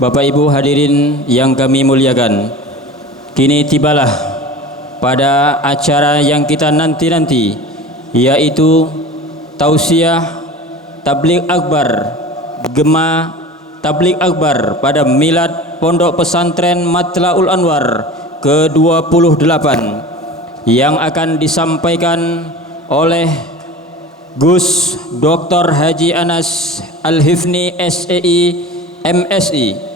Bapak Ibu hadirin yang kami muliakan, kini tibalah pada acara yang kita nanti-nanti, yaitu tausiah tabligh akbar, gema tabligh akbar pada milad Pondok Pesantren Matlaul Anwar ke-28 yang akan disampaikan oleh Gus Dr. Haji Anas Al-Hifni SEI MSI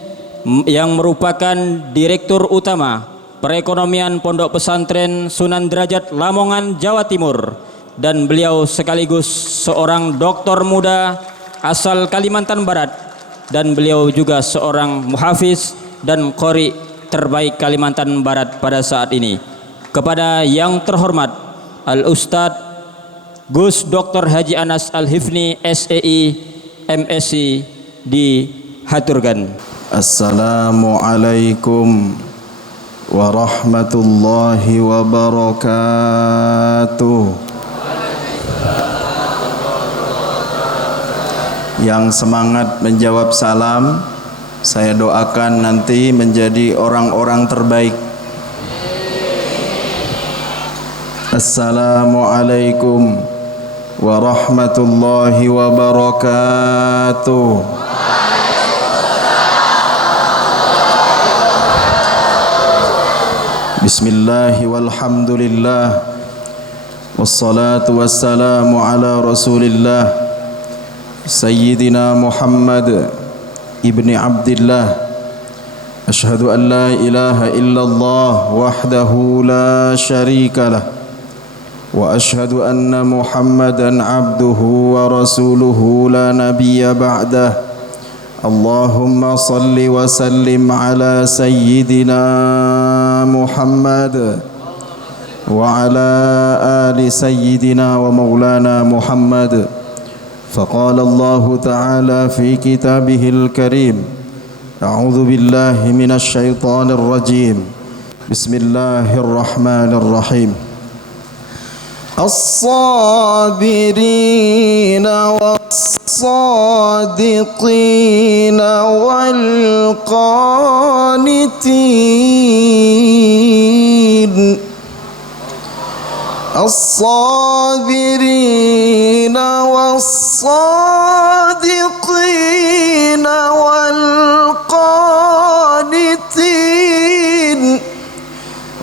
yang merupakan Direktur Utama Perekonomian Pondok Pesantren Sunan Derajat Lamongan, Jawa Timur, dan beliau sekaligus seorang doktor muda asal Kalimantan Barat, dan beliau juga seorang muhafiz dan qori terbaik Kalimantan Barat pada saat ini. Kepada yang terhormat Al-Ustadz Gus Dr. Haji Anas Al-Hifni SEI MSI dihaturkan. Assalamualaikum warahmatullahi wabarakatuh. Yang semangat menjawab salam, saya doakan nanti menjadi orang-orang terbaik. Assalamualaikum warahmatullahi wabarakatuh. Bismillahi walhamdulillah wassalatu wassalamu ala rasulillah Sayyidina Muhammad ibni Abdillah. Ashhadu an la ilaha illallah wahdahu la syarika lah, wa ashhadu anna Muhammadan abduhu wa rasuluhu la nabiyya ba'dah. Allahumma salli wa sallim ala Sayyidina Muhammad wa ala ali Sayyidina wa maulana Muhammad. Faqala Allah Ta'ala fi kitabihil karim, a'udzu billahi minasy syaithanir rajim. Bismillahirrahmanirrahim. As-sabirina was-sadiqina wal-qanitin. As-sabirina was-sadiqina wal-qanitin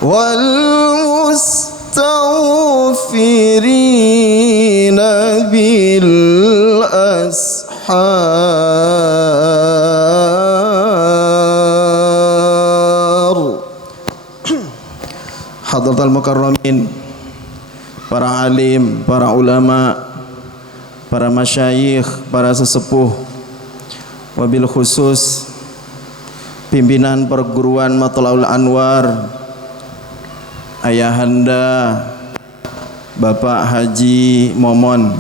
wal-mustaghfirina bil-ashar. Hadratal mukarramin, para alim, para ulama, para masyayikh, para sesepuh, wabil khusus pimpinan perguruan Matlaul Anwar, ayahanda Bapak Haji Momon,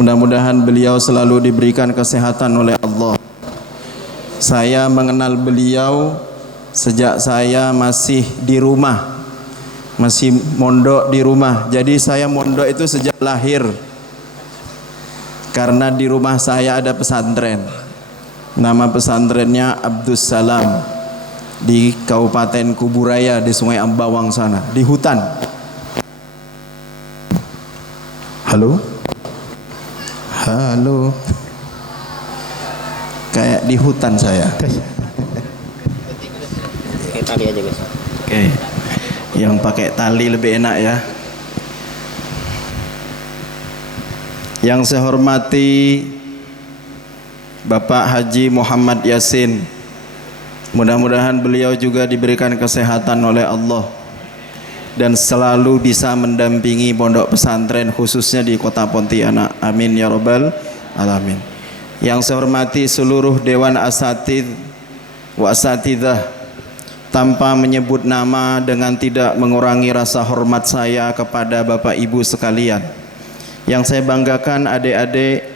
mudah-mudahan beliau selalu diberikan kesehatan oleh Allah. Saya mengenal beliau sejak saya masih di rumah, masih mondok di rumah. Jadi saya mondok itu sejak lahir, karena di rumah saya ada pesantren. Nama pesantrennya Abdus Salam di Kabupaten Kuburaya di Sungai Ambawang sana, di hutan. Halo? Halo? Kayak di hutan saya. Pakai tali aja guys. Oke. Yang pakai tali lebih enak ya. Yang saya hormati Bapak Haji Muhammad Yasin, mudah-mudahan beliau juga diberikan kesehatan oleh Allah dan selalu bisa mendampingi pondok pesantren khususnya di kota Pontianak. Amin ya rabbal alamin. Yang saya hormati seluruh dewan asatidz wa asatidzah, tanpa menyebut nama dengan tidak mengurangi rasa hormat saya kepada Bapak Ibu sekalian. Yang saya banggakan adik-adik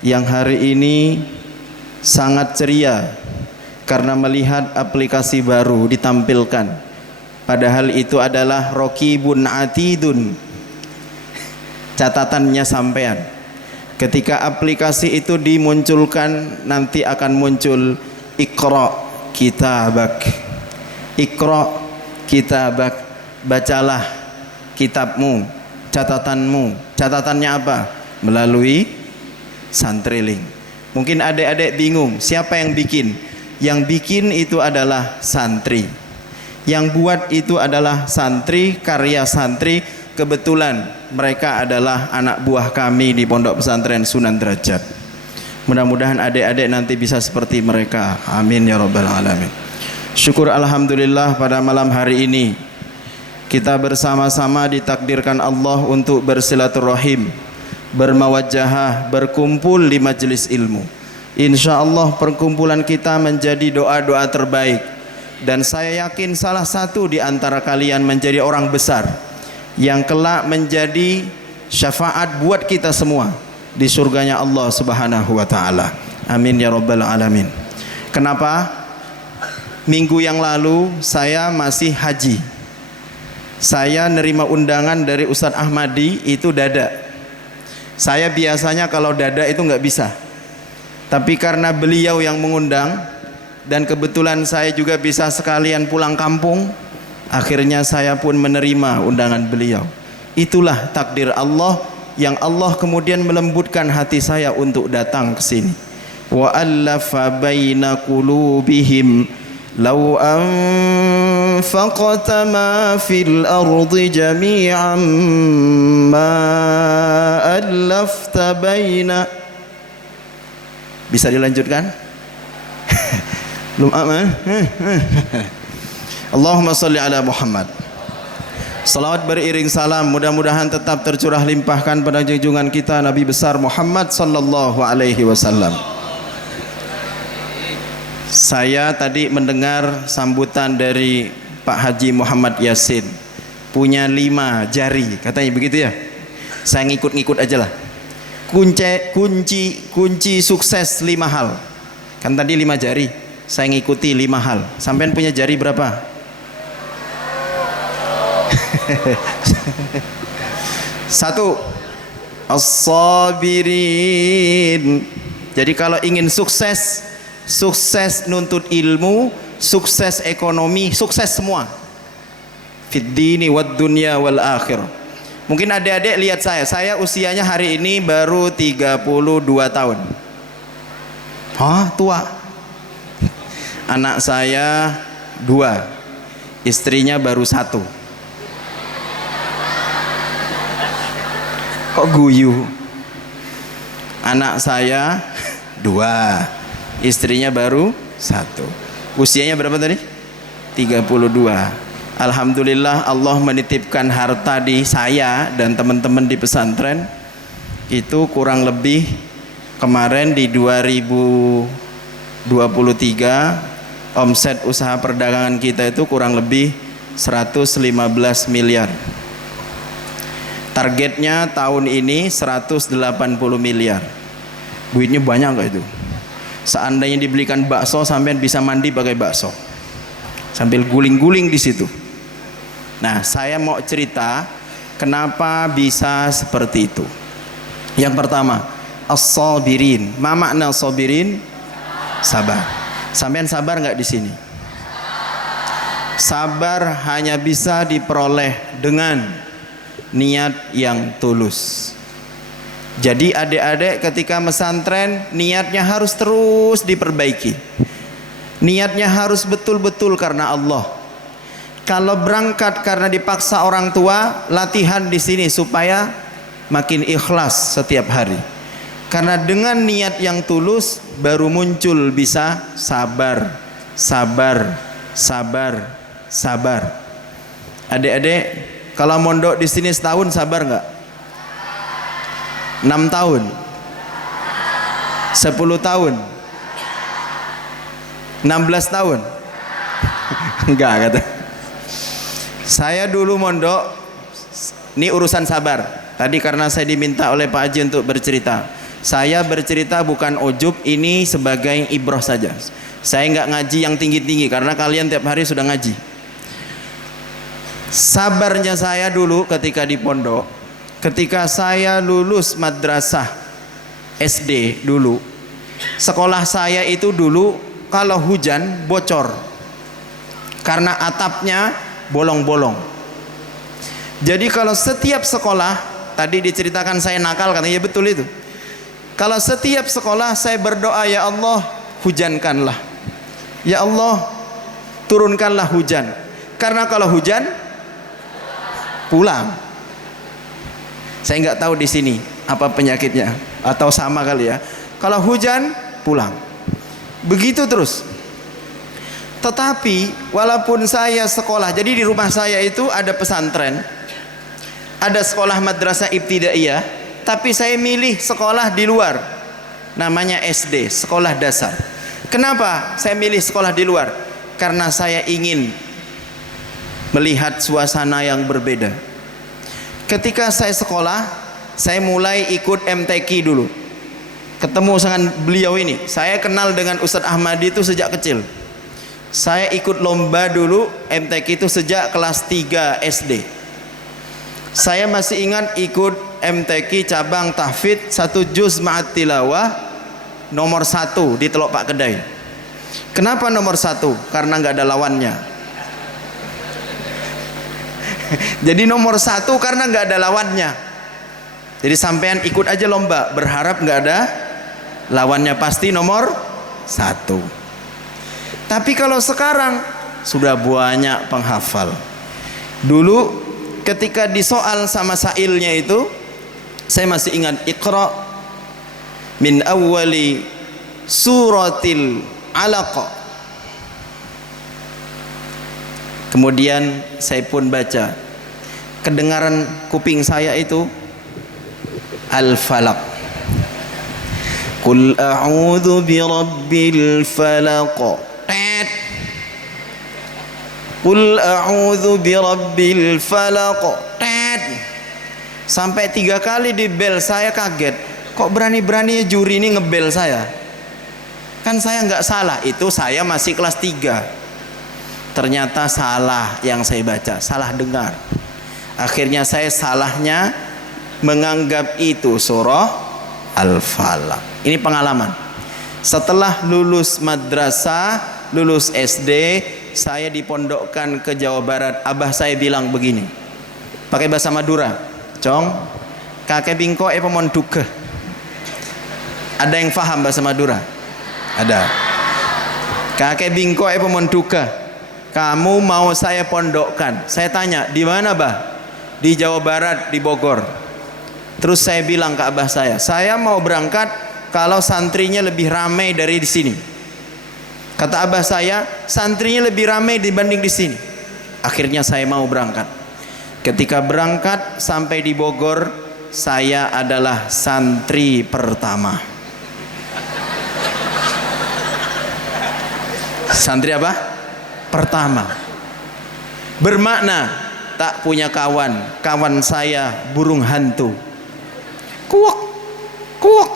yang hari ini sangat ceria karena melihat aplikasi baru ditampilkan, padahal itu adalah raqibun atidun, catatannya sampean. Ketika aplikasi itu dimunculkan, nanti akan muncul Iqra kitabak. Iqra kitabak. Bacalah kitabmu, catatanmu. Catatannya apa? Melalui Santriling. Mungkin adik-adik bingung, siapa yang bikin? Yang bikin itu adalah santri. Yang buat itu adalah santri, karya santri. Kebetulan mereka adalah anak buah kami di Pondok Pesantren Sunan Derajat. Mudah-mudahan adik-adik nanti bisa seperti mereka. Amin ya rabbal alamin. Syukur alhamdulillah pada malam hari ini kita bersama-sama ditakdirkan Allah untuk bersilaturahim, bermawajahah, berkumpul di majelis ilmu. Insya Allah perkumpulan kita menjadi doa-doa terbaik, dan saya yakin salah satu di antara kalian menjadi orang besar yang kelak menjadi syafaat buat kita semua di surganya Allah Subhanahu wa taala. Amin ya rabbal alamin. Kenapa? Minggu yang lalu saya masih haji. Saya nerima undangan dari Ustadz Ahmadi, itu dada. Saya biasanya kalau dada itu nggak bisa, tapi karena beliau yang mengundang dan kebetulan saya juga bisa sekalian pulang kampung, akhirnya saya pun menerima undangan beliau. Itulah takdir Allah yang Allah kemudian melembutkan hati saya untuk datang ke sini. Wa allafa baina qulubihim law anfaqta ma fil ardi jami'an ma allafta baina. Bisa dilanjutkan? Belum aman? Allahumma salli ala Muhammad. Salawat beriring salam mudah-mudahan tetap tercurah limpahkan pada junjungan kita Nabi besar Muhammad sallallahu alaihi wasallam. Saya tadi mendengar sambutan dari Pak Haji Muhammad Yasin, punya 5 jari, katanya begitu ya. Saya ngikut-ngikut aja lah. Kunci sukses 5 hal. Kan tadi 5 jari, saya ngikuti 5 hal. Sampean punya jari berapa? Satu, as-sabirin. Jadi kalau ingin sukses nuntut ilmu, sukses ekonomi, sukses semua, fid dini wad dunya wal akhirah. Mungkin adik-adik lihat saya usianya hari ini baru 32 tahun. Hah, tua. Anak saya 2, istrinya baru 1. Kok guyu? Anak saya 2, istrinya baru 1. Usianya berapa tadi? 32. Alhamdulillah Allah menitipkan harta di saya dan teman-teman di pesantren. Itu kurang lebih kemarin di 2023 omset usaha perdagangan kita itu kurang lebih 115 miliar. Targetnya tahun ini 180 miliar. Duitnya banyak gak itu? Seandainya dibelikan bakso, sampean bisa mandi pakai bakso sambil guling-guling di situ. Nah, saya mau cerita kenapa bisa seperti itu. Yang pertama, as-sabirin. Ma makna sabirin? Sabar. Sampean sabar nggak di sini? Sabar hanya bisa diperoleh dengan niat yang tulus. Jadi adik-adik ketika mesantren, niatnya harus terus diperbaiki. Niatnya harus betul-betul karena Allah. Kalau berangkat karena dipaksa orang tua, latihan di sini supaya makin ikhlas setiap hari. Karena dengan niat yang tulus baru muncul bisa sabar, sabar, sabar, sabar. Adik-adik, kalau mondok di sini setahun sabar nggak? 6 tahun, 10 tahun, 16 tahun? Enggak, kata. Saya dulu mondok, ini urusan sabar. Tadi karena saya diminta oleh Pak Haji untuk bercerita, saya bercerita bukan ujub, ini sebagai ibrah saja. Saya nggak ngaji yang tinggi-tinggi karena kalian tiap hari sudah ngaji. Sabarnya saya dulu ketika di pondok, ketika saya lulus madrasah SD dulu, sekolah saya itu dulu kalau hujan bocor karena atapnya bolong-bolong. Jadi kalau setiap sekolah, tadi diceritakan saya nakal, katanya ya betul itu. Kalau setiap sekolah saya berdoa, ya Allah hujankanlah, ya Allah turunkanlah hujan, karena kalau hujan pulang. Saya nggak tahu di sini apa penyakitnya atau sama kali ya. Kalau hujan pulang, begitu terus. Tetapi walaupun saya sekolah, jadi di rumah saya itu ada pesantren, ada sekolah madrasah ibtidaiyah, tapi saya milih sekolah di luar, namanya SD, sekolah dasar. Kenapa saya milih sekolah di luar? Karena saya ingin melihat suasana yang berbeda. Ketika saya sekolah, saya mulai ikut MTQ dulu. Ketemu dengan beliau ini. Saya kenal dengan Ustadz Ahmadi itu sejak kecil. Saya ikut lomba dulu MTQ itu sejak kelas 3 SD. Saya masih ingat ikut MTQ cabang tahfidz 1 juz ma'at tilawah nomor 1 di Teluk Pak Kedai. Kenapa nomor 1? Karena nggak ada lawannya. Jadi nomor 1 karena nggak ada lawannya. Jadi sampean ikut aja lomba, berharap nggak ada lawannya, pasti nomor 1. Tapi kalau sekarang sudah banyak penghafal. Dulu ketika disoal sama sailnya itu, saya masih ingat, Iqra min awwali suratil alaq. Kemudian saya pun baca, kedengaran kuping saya itu Al-Falaq. Qul a'udzu birabbil falaq. Tet. Qul a'udzu birabbil falaq. Tet. Sampai 3 kali di bel, saya kaget. Kok berani-beraninya juri ini ngebel saya? Kan saya nggak salah, itu saya masih kelas 3. Ternyata salah yang saya baca, salah dengar. Akhirnya saya salahnya menganggap itu surah Al-Falaq. Ini pengalaman. Setelah lulus madrasah, lulus SD, saya dipondokkan ke Jawa Barat. Abah saya bilang begini, pakai bahasa Madura, Cong, kakek bingko pemon duke. Ada yang faham bahasa Madura? Ada. Kakek bingko pemon duke. Kamu mau saya pondokkan? Saya tanya, di mana bah? Di Jawa Barat, di Bogor. Terus saya bilang ke abah saya mau berangkat kalau santrinya lebih ramai dari di sini. Kata abah saya, santrinya lebih ramai dibanding di sini. Akhirnya saya mau berangkat. Ketika berangkat sampai di Bogor, saya adalah santri pertama. Santri apa? Pertama. Bermakna tak punya kawan, kawan saya burung hantu. Kuak, kuak,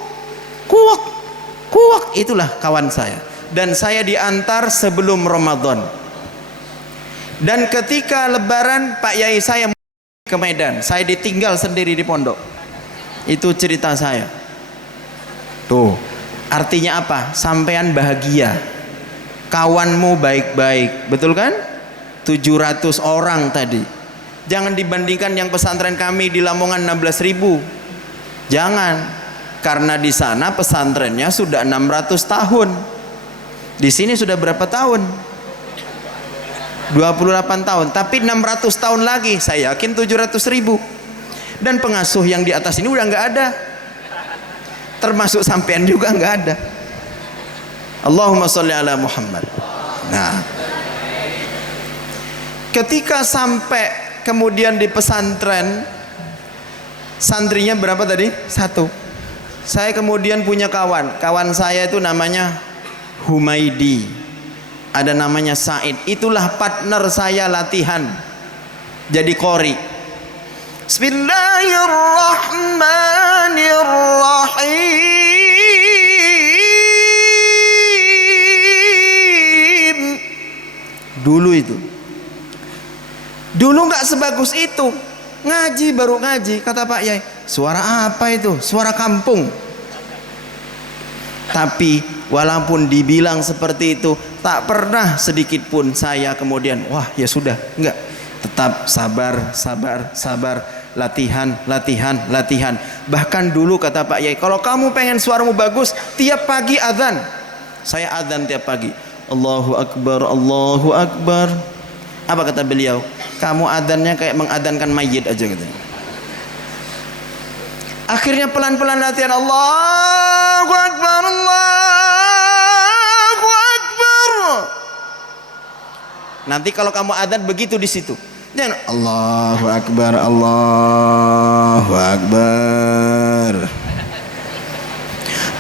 kuak, kuak, itulah kawan saya. Dan saya diantar sebelum Ramadan. Dan ketika lebaran Pak Yai saya ke Medan, saya ditinggal sendiri di pondok. Itu cerita saya. Tuh, artinya apa? Sampean bahagia, kawanmu baik-baik, betul kan? 700 orang tadi. Jangan dibandingkan yang pesantren kami di Lamongan 16.000. Jangan, karena di sana pesantrennya sudah 600 tahun. Di sini sudah berapa tahun? 28 tahun. Tapi 600 tahun lagi, saya yakin 700.000. Dan pengasuh yang di atas ini udah nggak ada. Termasuk sampean juga nggak ada. Allahumma sholli ala Muhammad. Nah, ketika sampai kemudian di pesantren, santrinya berapa tadi? 1. Saya kemudian punya kawan saya itu namanya Humaidi, ada namanya Said. Itulah partner saya latihan jadi qori. Bismillahirrahmanirrahim. Dulu nggak sebagus itu. Ngaji baru ngaji, kata Pak Yai, suara apa itu? Suara kampung. Tapi walaupun dibilang seperti itu, tak pernah sedikit pun saya kemudian wah ya sudah, enggak. Tetap sabar, sabar, sabar, latihan, latihan, latihan. Bahkan dulu kata Pak Yai, kalau kamu pengen suaramu bagus, tiap pagi azan. Saya azan tiap pagi. Allahu Akbar, Allahu Akbar. Apa kata beliau? Kamu azannya kayak mengadhankan mayit aja katanya. Akhirnya pelan-pelan latihan, Allahu Akbar, Allahu Akbar. Nanti kalau kamu adzan begitu di situ. Jangan Allahu Akbar, Allahu Akbar.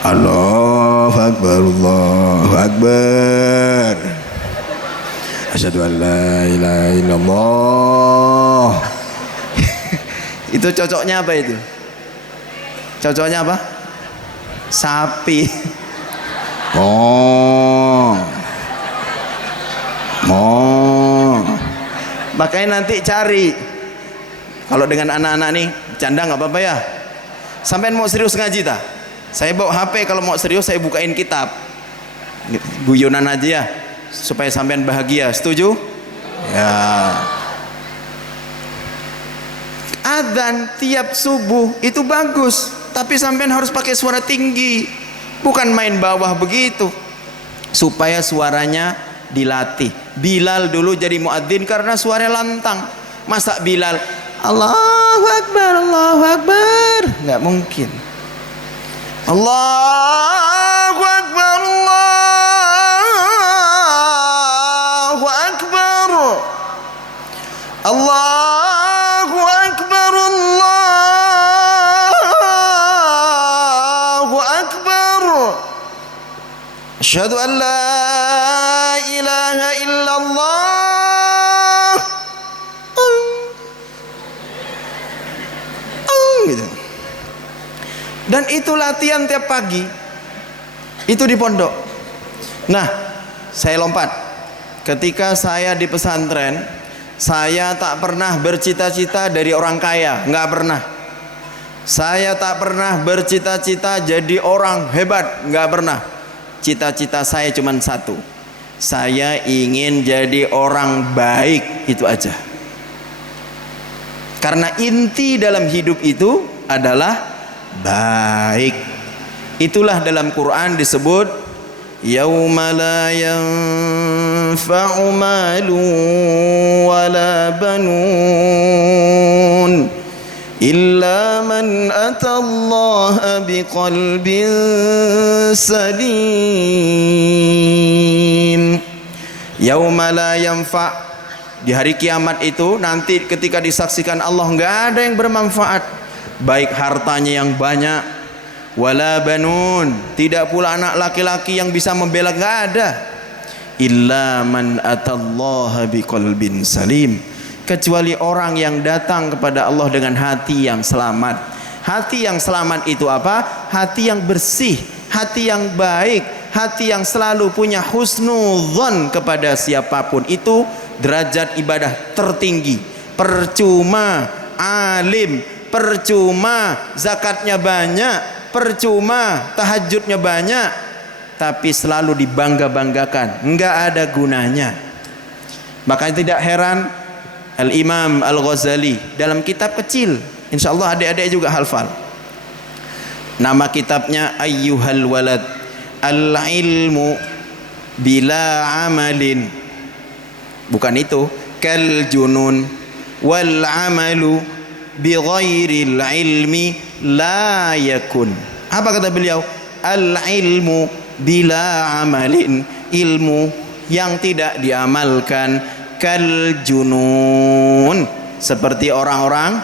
Allahu Akbar, Allahu Akbar. Asyhadu an la ilaha illallah. Itu cocoknya apa itu? Cocoknya apa? Sapi. Oh. Makanya nanti cari. Kalau dengan anak-anak nih, canda nggak apa-apa ya. Sampean mau serius ngaji tak? Saya bawa HP, kalau mau serius saya bukain kitab. Guyonan aja ya, supaya sampean bahagia. Setuju? Ya. Adzan tiap subuh itu bagus, tapi sampean harus pakai suara tinggi, bukan main bawah begitu, supaya suaranya dilatih. Bilal dulu jadi muadzin karena suaranya lantang. Masa Bilal Allahu Akbar, Allahu Akbar? Nggak mungkin. Allahu Akbar, Allahu Akbar, Allahu Akbar, Allahu Akbar. Asyhadu an la ilaha illallah. Gitu. Dan itu latihan tiap pagi. Itu di pondok. Nah, saya lompat. Ketika saya di pesantren, saya tak pernah bercita-cita dari orang kaya, nggak pernah. Saya tak pernah bercita-cita jadi orang hebat, nggak pernah. Cita-cita saya cuma satu. Saya ingin jadi orang baik, itu aja. Karena inti dalam hidup itu adalah baik. Itulah dalam Quran disebut yauma la yanfa'u malun wala banun illa man atallaha biqalbin salim. Yauma la yanfa', di hari kiamat itu nanti ketika disaksikan Allah, nggak ada yang bermanfaat, baik hartanya yang banyak, wala banun, tidak pula anak laki-laki yang bisa membela, nggak ada. Illa man atallaha biqalbin salim, kecuali orang yang datang kepada Allah dengan hati yang selamat. Hati yang selamat itu apa? Hati yang bersih, hati yang baik, hati yang selalu punya husnudzon kepada siapapun. Itu derajat ibadah tertinggi. Percuma alim, percuma zakatnya banyak, percuma tahajudnya banyak, tapi selalu dibangga-banggakan, enggak ada gunanya. Makanya tidak heran Al-Imam Al-Ghazali dalam kitab kecil, insya Allah adik-adik juga hafal, nama kitabnya Ayyuhal Walad, Al-Ilmu Bila Amalin, bukan itu, Kal Junun Wal Amalu Bi Ghairil Ilmi La Yakun. Apa kata beliau? Al-ilmu bila amalin, ilmu yang tidak diamalkan, kal junun, seperti orang-orang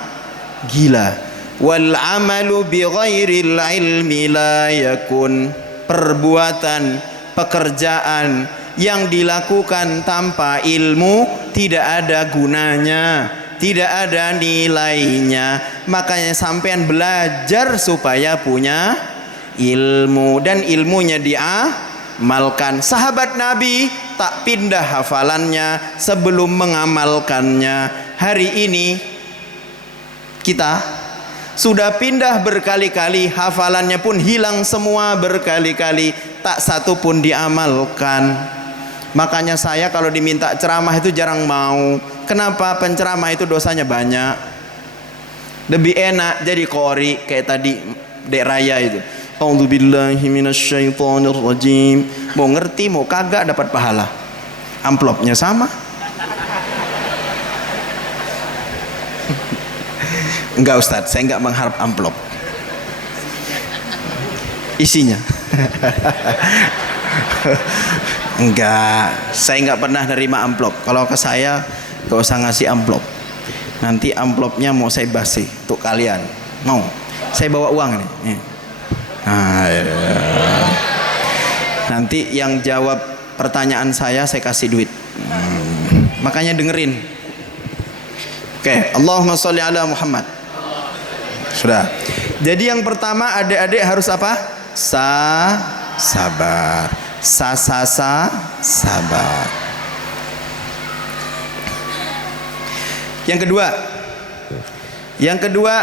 gila. Wal amalu bi ghairil ilmi la yakun, perbuatan, pekerjaan yang dilakukan tanpa ilmu tidak ada gunanya, tidak ada nilainya. Makanya sampean belajar supaya punya ilmu dan ilmunya diamalkan. Sahabat Nabi tak pindah hafalannya sebelum mengamalkannya. Hari ini kita Sudah pindah berkali-kali, hafalannya pun hilang semua berkali-kali, tak satu pun diamalkan. Makanya saya kalau diminta ceramah itu jarang mau. Kenapa? Penceramah itu dosanya banyak. Lebih enak jadi qori kayak tadi Dek Raya itu. A'udzubillahi minasyaitonirrajim. Mau ngerti mau kagak dapat pahala. Amplopnya sama. Enggak Ustadz, saya enggak mengharap amplop. Isinya. Enggak, saya enggak pernah nerima amplop. Kalau ke saya enggak usah ngasih amplop. Nanti amplopnya mau saya basi untuk kalian. Mau? Saya bawa uang nih. Nah, ya. Nanti yang jawab pertanyaan saya kasih duit. Makanya dengerin. Oke, Allahumma sholli ala Muhammad. Sudah. Jadi yang pertama adik-adik harus apa? Sabar. Sabar. Yang kedua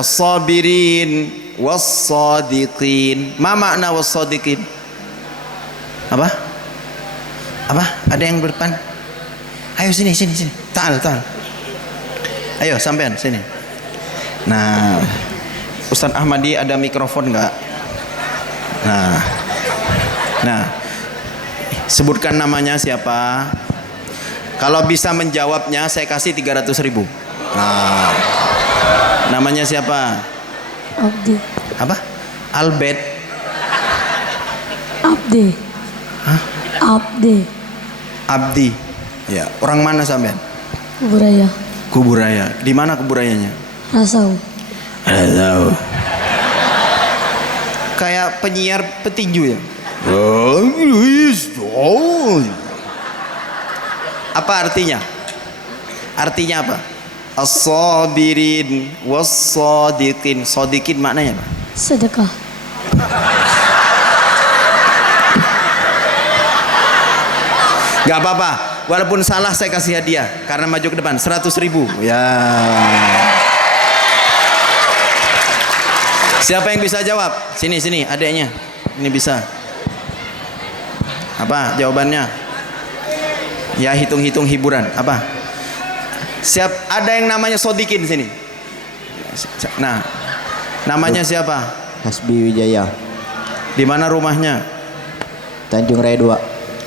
as-sabirin was-sadiqin. Ma makna was-sadiqin? Apa? Ada yang berdepan? Ayo sini. Ta'al. Ayo sampean sini. Nah, Ustaz Ahmadi ada mikrofon enggak? Nah, sebutkan namanya siapa? Kalau bisa menjawabnya saya kasih 300.000. Nah, namanya siapa? Abdi. Apa? Albert. Abdi. Hah? Abdi. Ya, orang mana sampean? Kuburaya. Kuburaya. Di mana kuburayanya? Rasau. Rasau. Kayak penyiar petinju ya. Apa artinya? Artinya apa? As-sabirin was-sadiqin. Sadiqin maknanya apa? Sedekah. Gak apa-apa, walaupun salah saya kasih hadiah karena maju ke depan 100.000. Ya. Siapa yang bisa jawab? Sini adeknya. Ini bisa. Apa jawabannya? Ya hitung-hitung hiburan. Apa? Ada yang namanya Sodikin sini. Nah, namanya siapa? Hasbi Wijaya, Di mana rumahnya? Tanjung Raya 2.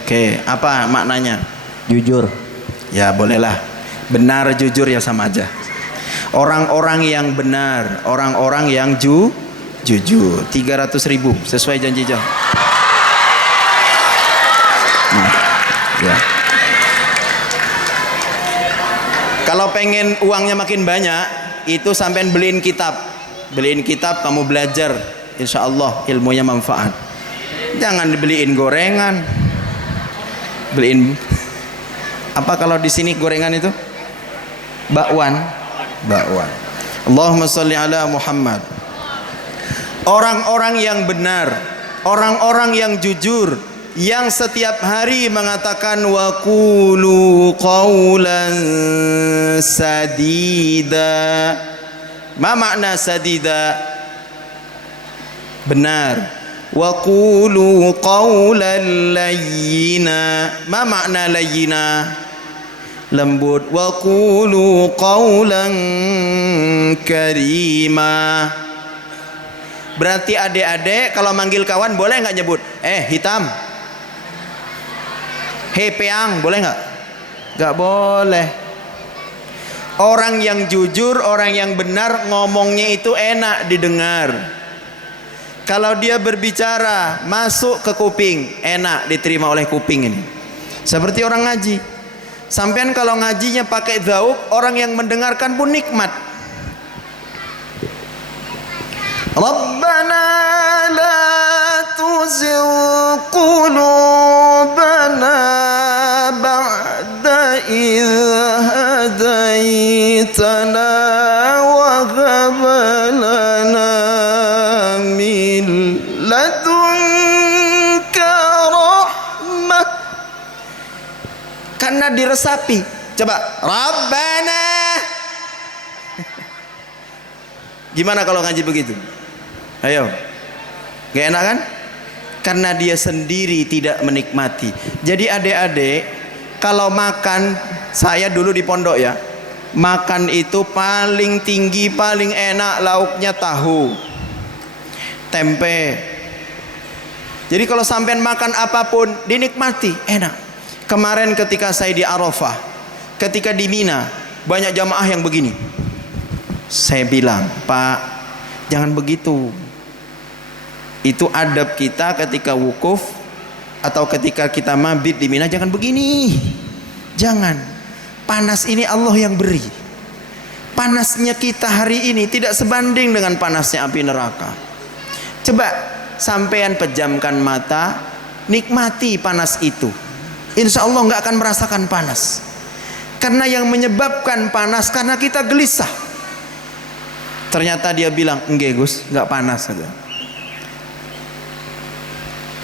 Oke, apa maknanya? Jujur. Ya bolehlah. Benar jujur ya sama aja. Orang-orang yang benar, orang-orang yang jujur. 300.000 sesuai janji jam. Nah, ya. Kalau pengen uangnya makin banyak, itu sampean beliin kitab. Beliin kitab, kamu belajar. Insya Allah ilmunya manfaat. Jangan dibeliin gorengan. Beliin apa kalau di sini gorengan itu? Bakwan. Allahumma sholli ala Muhammad. Orang-orang yang benar, orang-orang yang jujur, yang setiap hari mengatakan wa qulu qawlan sadida. Ma makna sadida? Benar. Wa qulu qawlan layyina. Ma makna layyina? Lembut. Wa qulu qawlan karima. Berarti adik-adik kalau manggil kawan boleh nggak nyebut hitam, peang, boleh nggak? Nggak boleh. Orang yang jujur, orang yang benar, ngomongnya itu enak didengar. Kalau dia berbicara masuk ke kuping, enak diterima oleh kuping ini. Seperti orang ngaji. Sampean kalau ngajinya pakai dzauq, orang yang mendengarkan pun nikmat. Rabbana la tuzigh qulubana ba'da idh hadaitana wa hab lana min ladunka rahmah. Karena diresapi. Coba Rabbana Gimana kalau ngaji begitu? Ayo. Gak enak kan? Karena dia sendiri tidak menikmati. Jadi adik-adik, kalau makan, saya dulu di pondok ya, makan itu paling tinggi, paling enak lauknya tahu, tempe. Jadi kalau sampean makan apapun dinikmati, enak. Kemarin ketika saya di Arafah, ketika di Mina, banyak jamaah yang begini. Saya bilang, Pak, jangan begitu. Itu adab kita ketika wukuf atau ketika kita mabit di Mina, jangan begini. Jangan. Panas ini Allah yang beri. Panasnya kita hari ini tidak sebanding dengan panasnya api neraka. Coba sampean pejamkan mata, nikmati panas itu. Insya Allah nggak akan merasakan panas. Karena yang menyebabkan panas karena kita gelisah. Ternyata dia bilang, enggak Gus, nggak panas saja.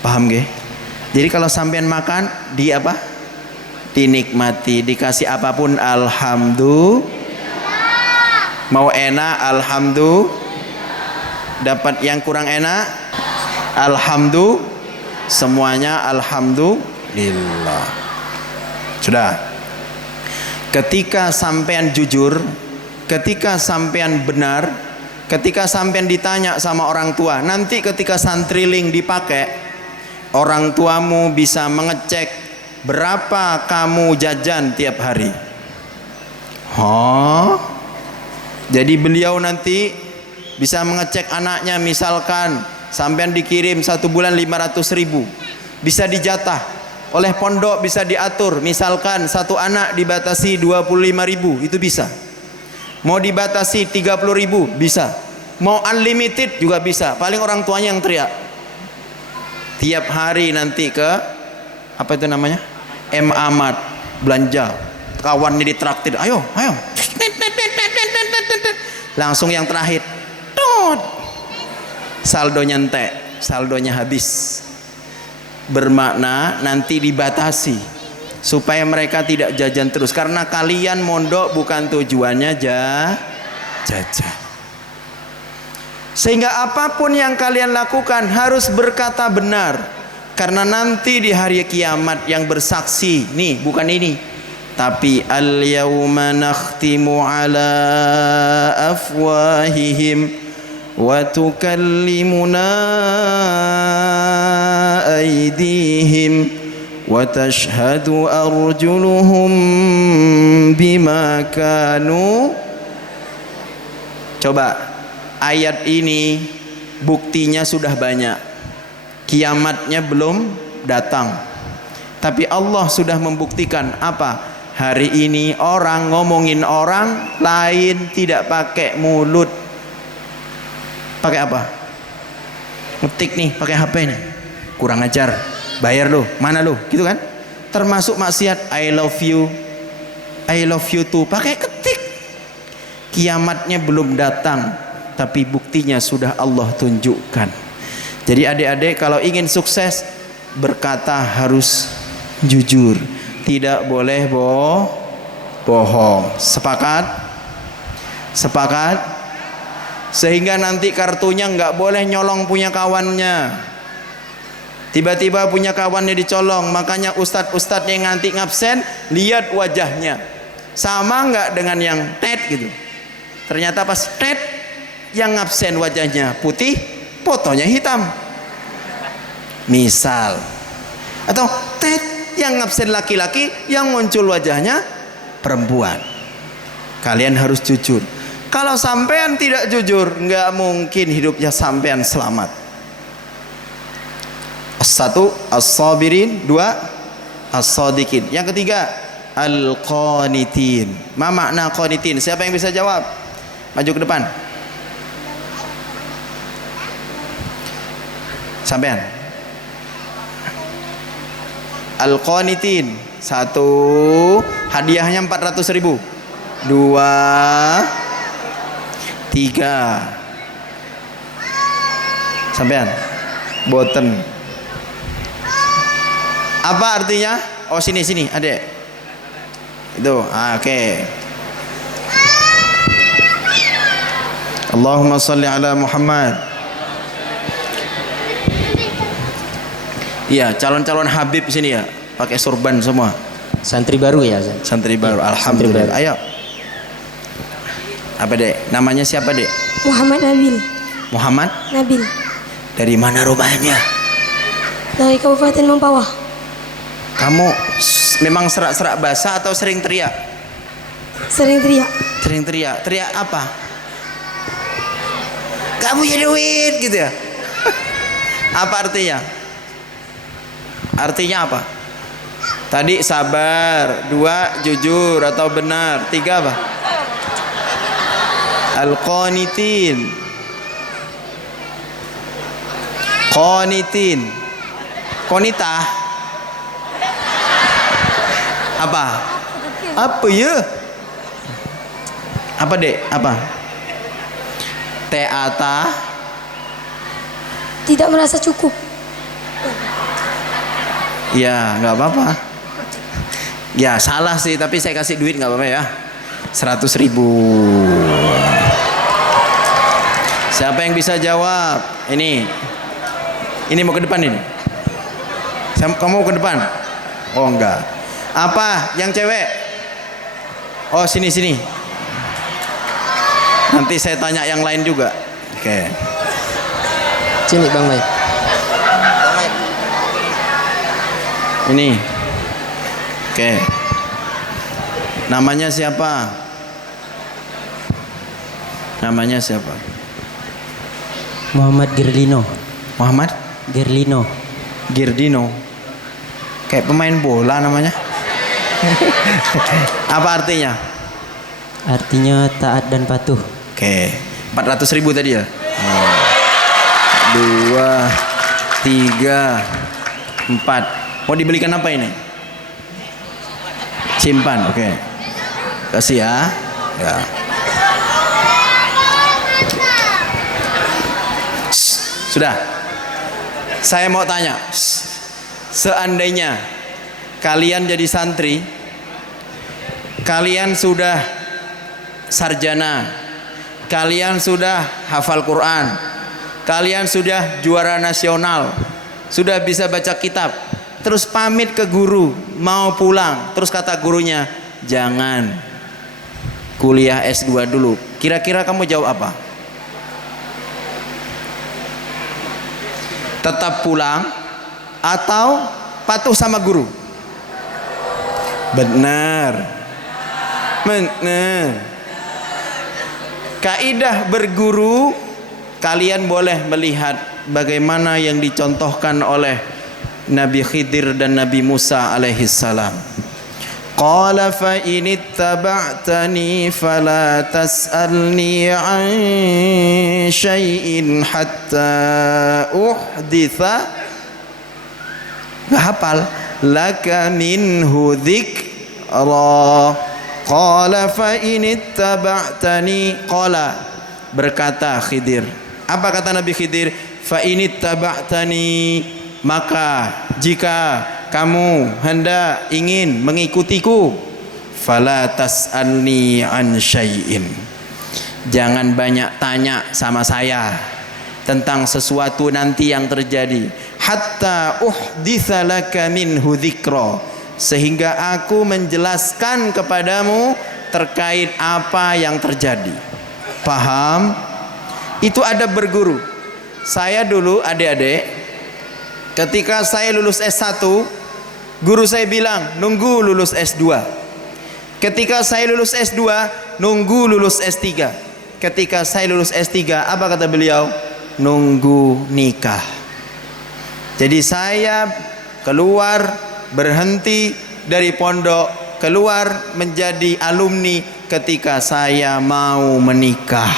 Paham gak? Jadi kalau sampean makan di apa? Dinikmati, dikasih apapun alhamdulillah. Mau enak alhamdulillah. Dapat yang kurang enak alhamdulillah. Semuanya alhamdulillah. Sudah. Ketika sampean jujur, ketika sampean benar, ketika sampean ditanya sama orang tua, nanti ketika santriling dipakai, orang tuamu bisa mengecek berapa kamu jajan tiap hari. Jadi beliau nanti bisa mengecek anaknya, misalkan sampean dikirim 1 bulan 500.000, bisa dijatah oleh pondok, bisa diatur, misalkan satu anak dibatasi 25.000, itu bisa. Mau dibatasi 30.000 bisa, mau unlimited juga bisa. Paling orang tuanya yang teriak. Tiap hari nanti ke apa itu namanya, M Ahmad belanja, kawannya ditraktir, ayo langsung yang terakhir saldonya entek, saldonya habis. Bermakna nanti dibatasi supaya mereka tidak jajan terus, karena kalian mondok bukan tujuannya jajan. Sehingga apapun yang kalian lakukan harus berkata benar, karena nanti di hari kiamat yang bersaksi nih bukan ini, tapi al-yawma nakhtimu ala afwahihim wa tukallimuna aydihim wa tashhadu arjuluhum bima kanu. Coba ayat ini buktinya sudah banyak. Kiamatnya belum datang, tapi Allah sudah membuktikan apa? Hari ini orang ngomongin orang lain tidak pakai mulut. Pakai apa? Ngetik nih, pakai HP nih. Kurang ajar, bayar lo, mana lo, gitu kan? Termasuk maksiat, I love you too, pakai ketik. Kiamatnya belum datang, tapi buktinya sudah Allah tunjukkan. Jadi adik-adik kalau ingin sukses, berkata harus jujur, tidak boleh bohong. Sepakat? Sehingga nanti kartunya nggak boleh nyolong punya kawannya. Tiba-tiba punya kawannya dicolong, makanya ustadz-ustadz yang nanti ngabsen, lihat wajahnya sama nggak dengan yang tet gitu. Ternyata pas tet, yang ngabsen wajahnya putih, fotonya hitam, misal. Atau tet, yang ngabsen laki-laki, yang muncul wajahnya perempuan. Kalian harus jujur. Kalau sampean tidak jujur, nggak mungkin hidupnya sampean selamat. Satu, as-sabirin. Dua, as-sadiqin. Yang ketiga, al-qanitin. Ma makna qanitin? Siapa yang bisa jawab? Maju ke depan. Sampean. Al-qanitin. Satu, hadiahnya 400.000. Dua, tiga. Sampean. Boten. Apa artinya? Oh sini adek. Itu, oke. Allahumma salli ala Muhammad. Iya, calon-calon Habib sini ya, pakai sorban semua. Santri baru ya, Ustaz? Santri baru, Iya, alhamdulillah. santri baru. Ayo. Apa Dek? Namanya siapa Dek? Muhammad Nabil. Muhammad? Nabil. Dari mana rumahnya? Dari Kabupaten Mempawah. Kamu memang serak-serak basah atau sering teriak? Sering teriak. Sering teriak. Teriak apa? Kamu ya duit gitu ya? Apa artinya? Artinya apa? Tadi sabar, 2 jujur atau benar, 3 apa? Al-qanitin. Qanitin. Qanitah. Apa? Apa ya? Apa Dek? Apa? Teata. Tidak merasa cukup. Ya nggak apa-apa. Ya salah sih, tapi saya kasih duit nggak apa-apa ya. 100.000. Siapa yang bisa jawab? Ini mau ke depan ini. Kamu mau ke depan? Oh enggak. Apa? Yang cewek? Oh sini. Nanti saya tanya yang lain juga. Oke. Sini Bang Mai. Ini. Oke. Namanya siapa? Namanya siapa? Muhammad Girlino. Muhammad Girlino. Girdino. Kayak pemain bola namanya. Apa artinya? Artinya taat dan patuh. Oke. 400.000 tadi ya? 2 3 4. Mau dibelikan apa ini? Simpan. Oke. Kasih ya. Ya. Sudah. Saya mau tanya. Seandainya kalian jadi santri, kalian sudah sarjana, kalian sudah hafal Quran, kalian sudah juara nasional, sudah bisa baca kitab, terus pamit ke guru mau pulang, terus kata gurunya jangan, kuliah S2 dulu, kira-kira kamu jawab apa? Tetap pulang atau patuh sama guru? Benar. Kaidah berguru, kalian boleh melihat bagaimana yang dicontohkan oleh Nabi Khidir dan Nabi Musa alaihi salam. Qala fa in ittaba'tani fala tas'alni an syai'in hatta uhditha, nggak hafal, laka minhu dzikra. Qala fa in ittaba'tani, qala berkata Khidir. Apa kata Nabi Khidir? Fa in ittaba'tani, maka jika kamu hendak ingin mengikutiku, fala tas'alni an syai'in, jangan banyak tanya sama saya tentang sesuatu nanti yang terjadi, hatta uhditsa laka minhu dzikra, sehingga aku menjelaskan kepadamu terkait apa yang terjadi. Paham? Itu adab berguru. Saya dulu adik-adik, ketika saya lulus S1, guru saya bilang nunggu lulus S2. Ketika saya lulus S2, nunggu lulus S3. Ketika saya lulus S3, apa kata beliau? Nunggu nikah. Jadi saya keluar, berhenti dari pondok, keluar menjadi alumni ketika saya mau menikah.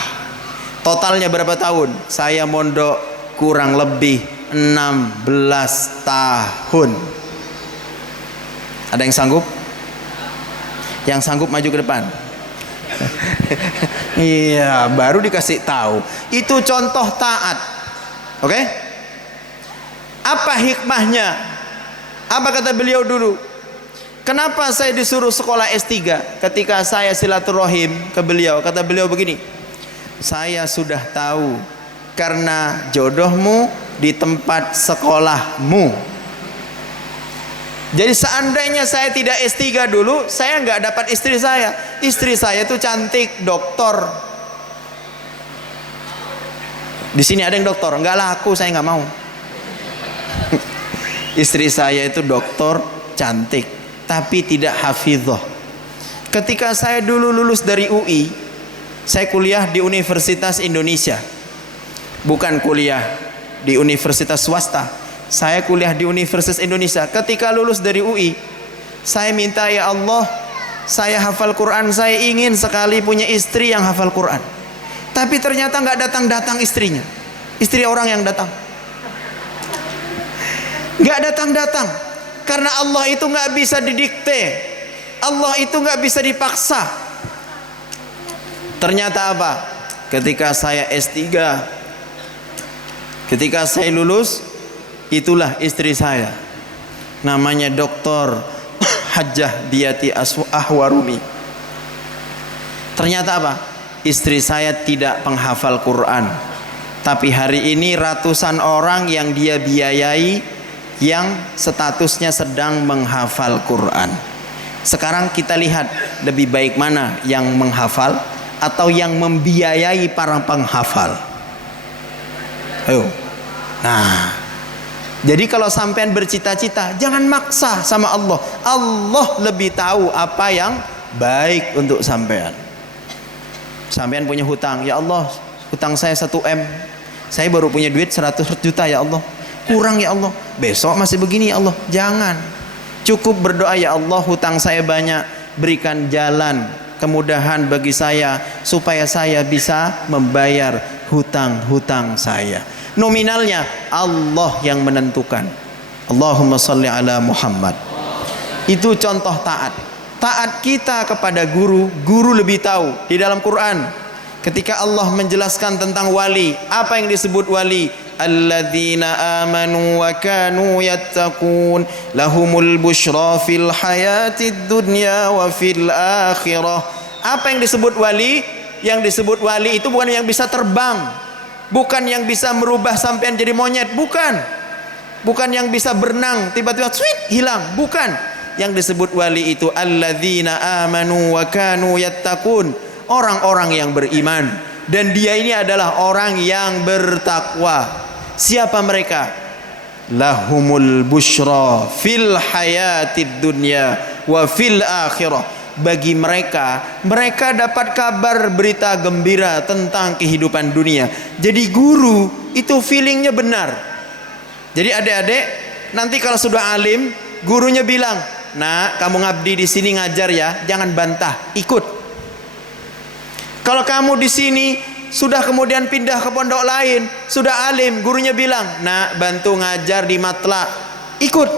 Totalnya berapa tahun? Saya mondok kurang lebih 16 tahun. Ada yang sanggup? Yang sanggup maju ke depan. Iya, baru dikasih tahu. Itu contoh taat. Oke? Apa hikmahnya? Apa kata beliau dulu? Kenapa saya disuruh sekolah S3? Ketika saya silaturahim ke beliau, kata beliau begini, saya sudah tahu karena jodohmu di tempat sekolahmu. Jadi seandainya saya tidak S3 dulu, saya nggak dapat istri saya. Istri saya itu cantik, doktor. Di sini ada yang doktor, nggak laku, saya nggak mau. Istri saya itu doktor, cantik, tapi tidak hafizah. Ketika saya dulu lulus dari UI, saya kuliah di Universitas Indonesia, bukan kuliah di universitas swasta. Saya kuliah di Universitas Indonesia. Ketika lulus dari UI, saya minta, ya Allah, saya hafal Quran, saya ingin sekali punya istri yang hafal Quran. Tapi ternyata nggak datang-datang istrinya. Istri orang yang datang. Nggak datang-datang. Karena Allah itu nggak bisa didikte. Allah itu nggak bisa dipaksa. Ternyata apa? Ketika saya S3, ketika saya lulus, itulah istri saya, namanya Dr. Hajjah Diati Ahwarumi. Ternyata apa? Istri saya tidak penghafal Quran, tapi hari ini ratusan orang yang dia biayai yang statusnya sedang menghafal Quran. Sekarang kita lihat, lebih baik mana, yang menghafal atau yang membiayai para penghafal? Ayo. Nah, jadi kalau sampean bercita-cita, jangan maksa sama Allah. Allah lebih tahu apa yang baik untuk sampean. Sampean punya hutang, ya Allah, hutang saya 1 M. Saya baru punya duit 100 juta ya Allah. Kurang ya Allah. Besok masih begini ya Allah. Jangan. Cukup berdoa, ya Allah, hutang saya banyak, berikan jalan kemudahan bagi saya supaya saya bisa membayar hutang-hutang saya. Nominalnya Allah yang menentukan. Allahumma salli ala Muhammad. Itu contoh taat. Taat kita kepada guru, guru lebih tahu. Di dalam Quran, ketika Allah menjelaskan tentang wali, apa yang disebut wali? Alladzina amanu wa kanu yattaqun lahumul busyra fil hayatid dunya wa fil akhirah. Apa yang disebut wali? Yang disebut wali itu bukan yang bisa terbang, bukan yang bisa merubah sampean jadi monyet, bukan. Bukan yang bisa berenang tiba-tiba sweet hilang, bukan. Yang disebut wali itu alladzina amanu wa kanu yattaqun, orang-orang yang beriman, dan dia ini adalah orang yang bertakwa. Siapa mereka? Lahumul busyra fil hayatid dunya wa fil akhirah. Bagi mereka, mereka dapat kabar berita gembira tentang kehidupan dunia. Jadi guru itu feelingnya benar. Jadi adik-adik, nanti kalau sudah alim, gurunya bilang, "Nak, kamu ngabdi di sini ngajar ya, jangan bantah, ikut." Kalau kamu di sini sudah kemudian pindah ke pondok lain, sudah alim, gurunya bilang, "Nak, bantu ngajar di matla, ikut."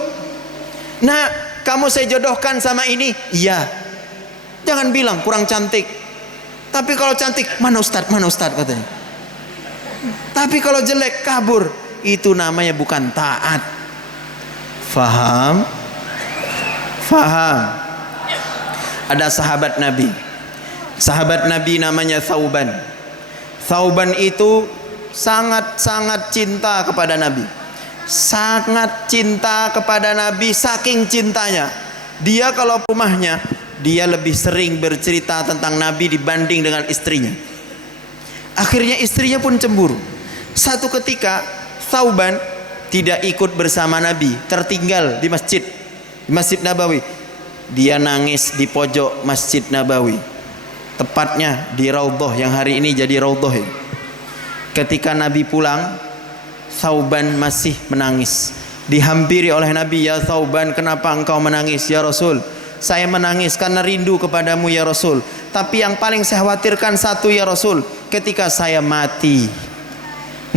"Nak, kamu saya jodohkan sama ini." "Iya." Jangan bilang kurang cantik. Tapi kalau cantik, mana ustad katanya. Tapi kalau jelek, kabur. Itu namanya bukan taat. Faham? Faham. Ada sahabat Nabi. Sahabat Nabi namanya Thauban. Thauban itu sangat-sangat cinta kepada Nabi. Sangat cinta kepada Nabi, saking cintanya. Dia kalau rumahnya, dia lebih sering bercerita tentang Nabi dibanding dengan istrinya. Akhirnya istrinya pun cemburu. Satu ketika Thauban tidak ikut bersama Nabi, tertinggal di masjid, di Masjid Nabawi. Dia nangis di pojok Masjid Nabawi, tepatnya di Raudhah yang hari ini jadi Raudhah. Ketika Nabi pulang, Thauban masih menangis. Dihampiri oleh Nabi, "Ya Thauban, kenapa engkau menangis?" "Ya Rasul, saya menangis karena rindu kepadamu ya Rasul. Tapi yang paling saya khawatirkan satu ya Rasul, ketika saya mati,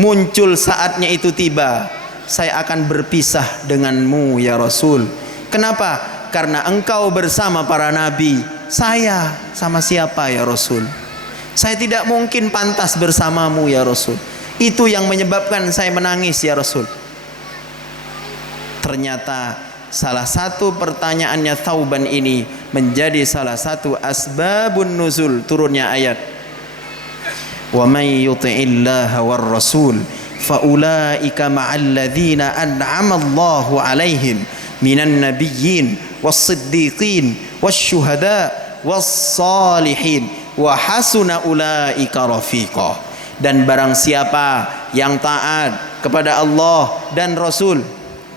muncul saatnya itu tiba, saya akan berpisah denganmu ya Rasul." "Kenapa?" "Karena engkau bersama para nabi, saya sama siapa ya Rasul? Saya tidak mungkin pantas bersamamu ya Rasul. Itu yang menyebabkan saya menangis ya Rasul." Ternyata salah satu pertanyaannya Thauban ini menjadi salah satu asbabun nuzul turunnya ayat. wa may yuti'illaha war rasul faulaika ma'al ladzina an'ama Allahu 'alaihim minan nabiyyin was-siddiqin wasyuhada was-salihin wa hasuna ulaika rafiqa. Dan barang siapa yang taat kepada Allah dan Rasul,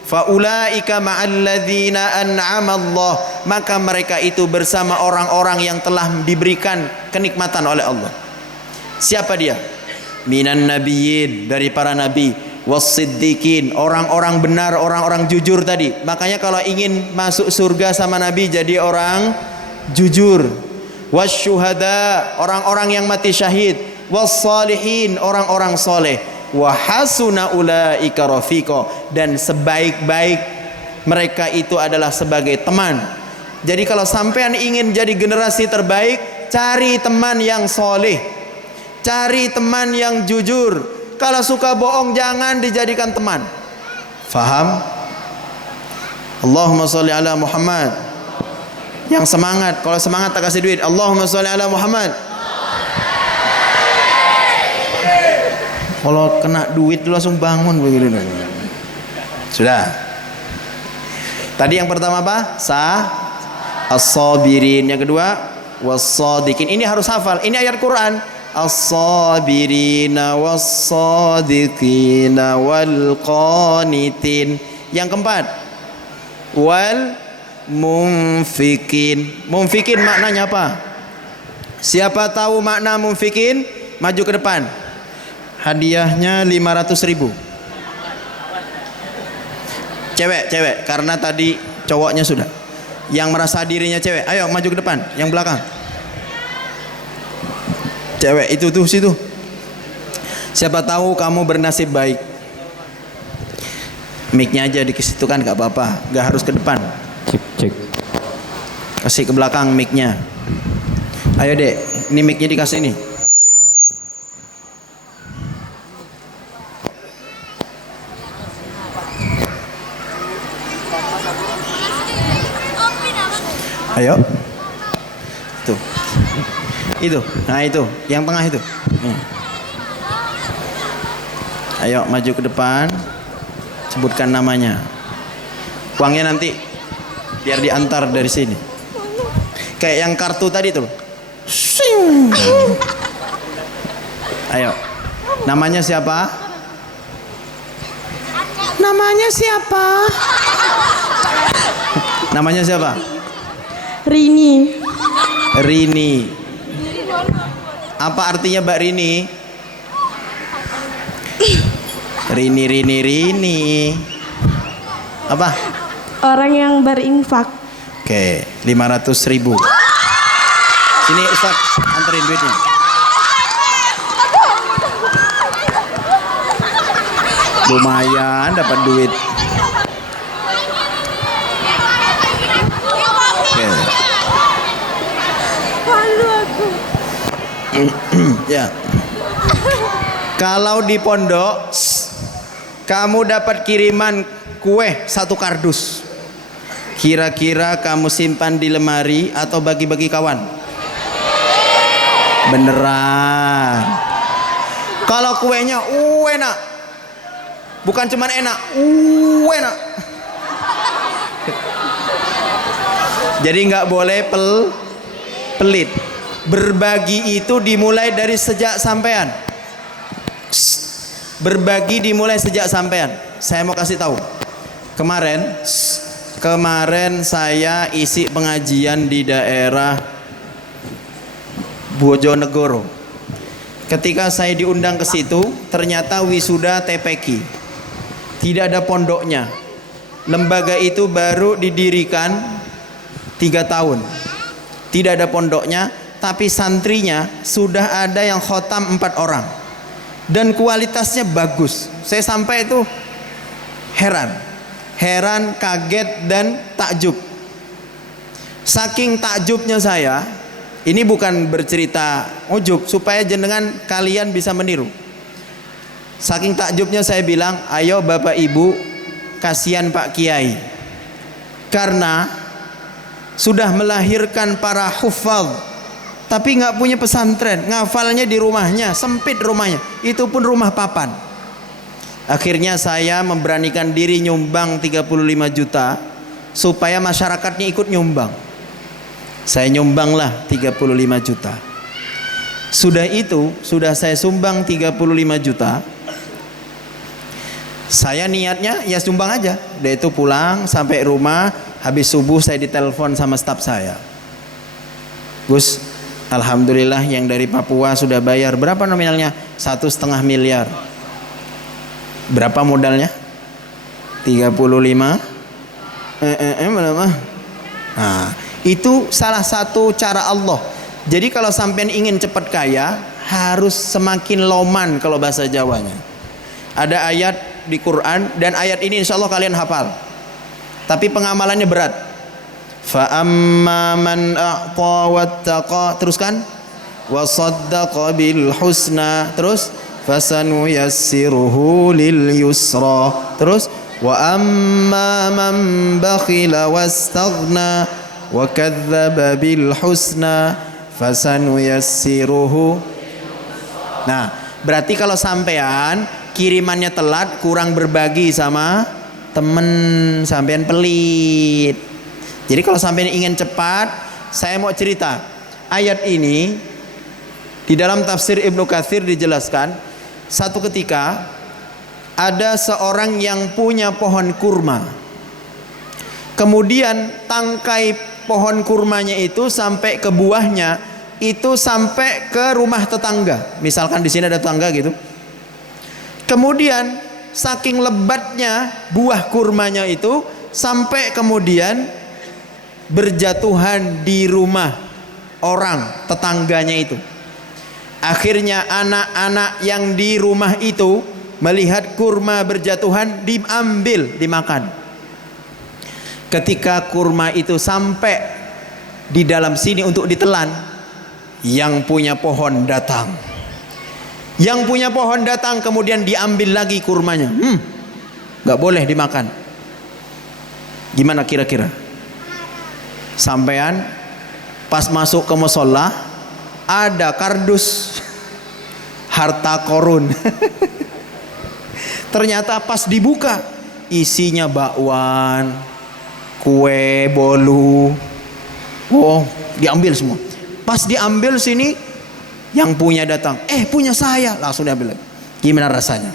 faulaika ma'al ladzina an'ama Allah, maka mereka itu bersama orang-orang yang telah diberikan kenikmatan oleh Allah. Siapa dia? Minan nabiyyin, dari para nabi, was-siddiqin, orang-orang benar, orang-orang jujur tadi. Makanya kalau ingin masuk surga sama nabi, jadi orang jujur. Wasyuhada, orang-orang yang mati syahid. Was-salihin, orang-orang soleh. Wa hasuna ulaika rafiqa, dan sebaik-baik mereka itu adalah sebagai teman. Jadi kalau sampean ingin jadi generasi terbaik, cari teman yang soleh, cari teman yang jujur. Kalau suka bohong jangan dijadikan teman. Faham? Allahumma sholli ala Muhammad. Yang semangat, kalau semangat tak kasih duit. Allahumma sholli ala Muhammad. Kalau kena duit lu langsung bangun begitu. Sudah. Tadi yang pertama apa? As-sabirin. Yang kedua was-sadiqin. Ini harus hafal. Ini ayat Quran. As-sabirina was-sadiqina wal qanitin. Yang keempat wal munfikin. Munfikin maknanya apa? Siapa tahu makna munfikin? Maju ke depan. Hadiahnya 500.000. Cewek, karena tadi cowoknya sudah. Yang merasa dirinya cewek, ayo maju ke depan. Yang belakang. Cewek itu tuh situ. Siapa tahu kamu bernasib baik. Mic-nya aja dikesitukan gak apa-apa, gak harus ke depan. Cek. Kasih ke belakang mic-nya. Ayo dek, ini mic-nya dikasih nih. Ayo. Tuh. Itu. Nah itu, yang tengah itu. Ayo maju ke depan. Sebutkan namanya. Uangnya nanti biar diantar dari sini. Kayak yang kartu tadi tuh. Ayo. Namanya siapa? Namanya siapa? Namanya siapa? Rini. Rini. Apa artinya Mbak Rini? Rini. Apa? Orang yang berinfak. Oke, 500.000. Sini Ustaz, anterin duitnya. Lumayan dapat duit. Oke. Ya. Kalau di pondok kamu dapat kiriman kue 1 kardus, kira-kira kamu simpan di lemari atau bagi-bagi kawan? Beneran. Kalau kuenya enak, bukan cuman enak, enak. Jadi nggak boleh pelit. Berbagi itu dimulai dari sejak sampean. Berbagi dimulai sejak sampean. Saya mau kasih tahu. Kemarin saya isi pengajian di daerah Bojonegoro. Ketika saya diundang ke situ, ternyata wisuda TPQ. Tidak ada pondoknya. Lembaga itu baru didirikan 3 tahun. Tidak ada pondoknya, tapi santrinya sudah ada yang khotam 4 orang. Dan kualitasnya bagus. Saya sampai itu heran, kaget dan takjub. Saking takjubnya saya, ini bukan bercerita ujub, supaya jenengan kalian bisa meniru. Saking takjubnya saya bilang, ayo Bapak Ibu, kasihan Pak Kiai, karena sudah melahirkan para hufadz, tapi nggak punya pesantren, ngafalnya di rumahnya, sempit rumahnya, itu pun rumah papan. Akhirnya saya memberanikan diri nyumbang 35 juta supaya masyarakatnya ikut nyumbang. Saya nyumbanglah 35 juta. Sudah itu, sudah saya sumbang 35 juta. Saya niatnya ya sumbang aja. Dia itu pulang sampai rumah, habis subuh saya ditelepon sama staf saya. Gus, alhamdulillah yang dari Papua sudah bayar. Berapa nominalnya? 1,5 miliar. Berapa modalnya? 35. Berapa? Nah, itu salah satu cara Allah. Jadi kalau sampean ingin cepat kaya, harus semakin loman kalau bahasa Jawanya. Ada ayat di Quran, dan ayat ini insya Allah kalian hafal. Tapi pengamalannya berat. Fa amma man a'ta wattaqa, teruskan. Wa saddaqa bil husna, terus fasanuyassiruhu lil yusra, terus wa amma man bakhila wastaghna wa kadzdzaba bil husna fasanuyassiruhu. Nah, berarti kalau sampean kirimannya telat, kurang berbagi sama temen, sampean pelit. Jadi kalau sampean ingin cepat, saya mau cerita ayat ini di dalam tafsir Ibnu Katsir dijelaskan. Satu ketika ada seorang yang punya pohon kurma, kemudian tangkai pohon kurmanya itu sampai ke buahnya itu sampai ke rumah tetangga. Misalkan di sini ada tetangga gitu. Kemudian saking lebatnya buah kurmanya itu sampai kemudian berjatuhan di rumah orang tetangganya itu. Akhirnya anak-anak yang di rumah itu melihat kurma berjatuhan, diambil, dimakan. Ketika kurma itu sampai di dalam sini untuk ditelan, yang punya pohon datang. Yang punya pohon datang kemudian diambil lagi kurmanya. Gak boleh dimakan. Gimana kira-kira? Sampean pas masuk ke musola ada kardus harta korun. Ternyata pas dibuka isinya bakwan, kue, bolu. Oh, diambil semua. Pas diambil sini yang punya datang, punya saya, langsung diambil lagi. Gimana rasanya?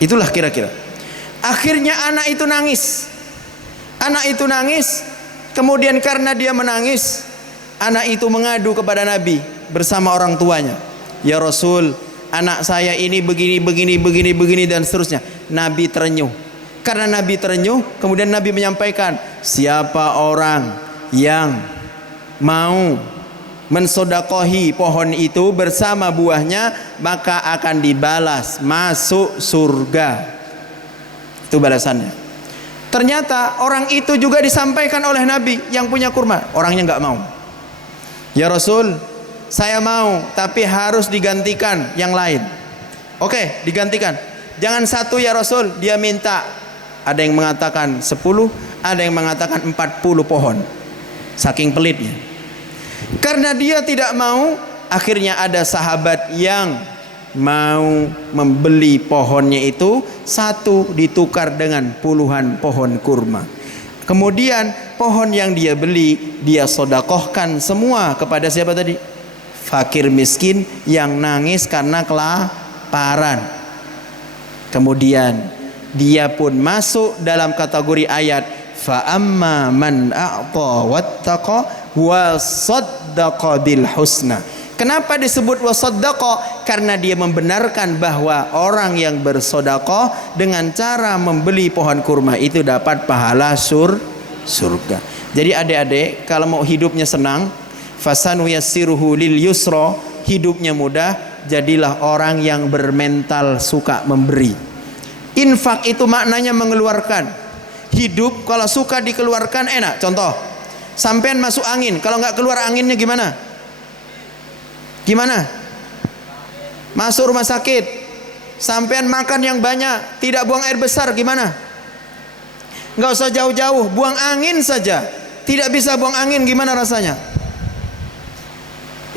Itulah kira-kira. Akhirnya anak itu nangis. Anak itu nangis. Kemudian karena dia menangis, anak itu mengadu kepada Nabi bersama orang tuanya. Ya Rasul, anak saya ini begini dan seterusnya. Nabi terenyuh. Karena Nabi terenyuh, kemudian Nabi menyampaikan, siapa orang yang mau mensodakohi pohon itu bersama buahnya, maka akan dibalas masuk surga. Itu balasannya. Ternyata orang itu juga disampaikan oleh Nabi yang punya kurma. Orangnya nggak mau. Ya Rasul, saya mau, tapi harus digantikan yang lain. Oke, digantikan. Jangan satu ya Rasul. Dia minta. Ada yang mengatakan 10, ada yang mengatakan 40 pohon. Saking pelitnya. Karena dia tidak mau, akhirnya ada sahabat yang mau membeli pohonnya itu, satu ditukar dengan puluhan pohon kurma. Kemudian pohon yang dia beli, dia sodakohkan semua kepada siapa tadi? Fakir miskin yang nangis karena kelaparan. Kemudian dia pun masuk dalam kategori ayat fa amma man a'ta wattaqa wa saddaqa bil husna. Kenapa disebut wasaddaqa? Karena dia membenarkan bahwa orang yang bersedekah dengan cara membeli pohon kurma itu dapat pahala surga. Jadi adik-adik, kalau mau hidupnya senang, fasanu yassiruhu lil yusra, hidupnya mudah, jadilah orang yang bermental suka memberi. Infak itu maknanya mengeluarkan. Hidup kalau suka dikeluarkan enak. Contoh, sampean masuk angin, kalau nggak keluar anginnya gimana? Gimana? Masuk rumah sakit, sampean makan yang banyak, tidak buang air besar, gimana? Nggak usah jauh-jauh, buang angin saja. Tidak bisa buang angin, gimana rasanya?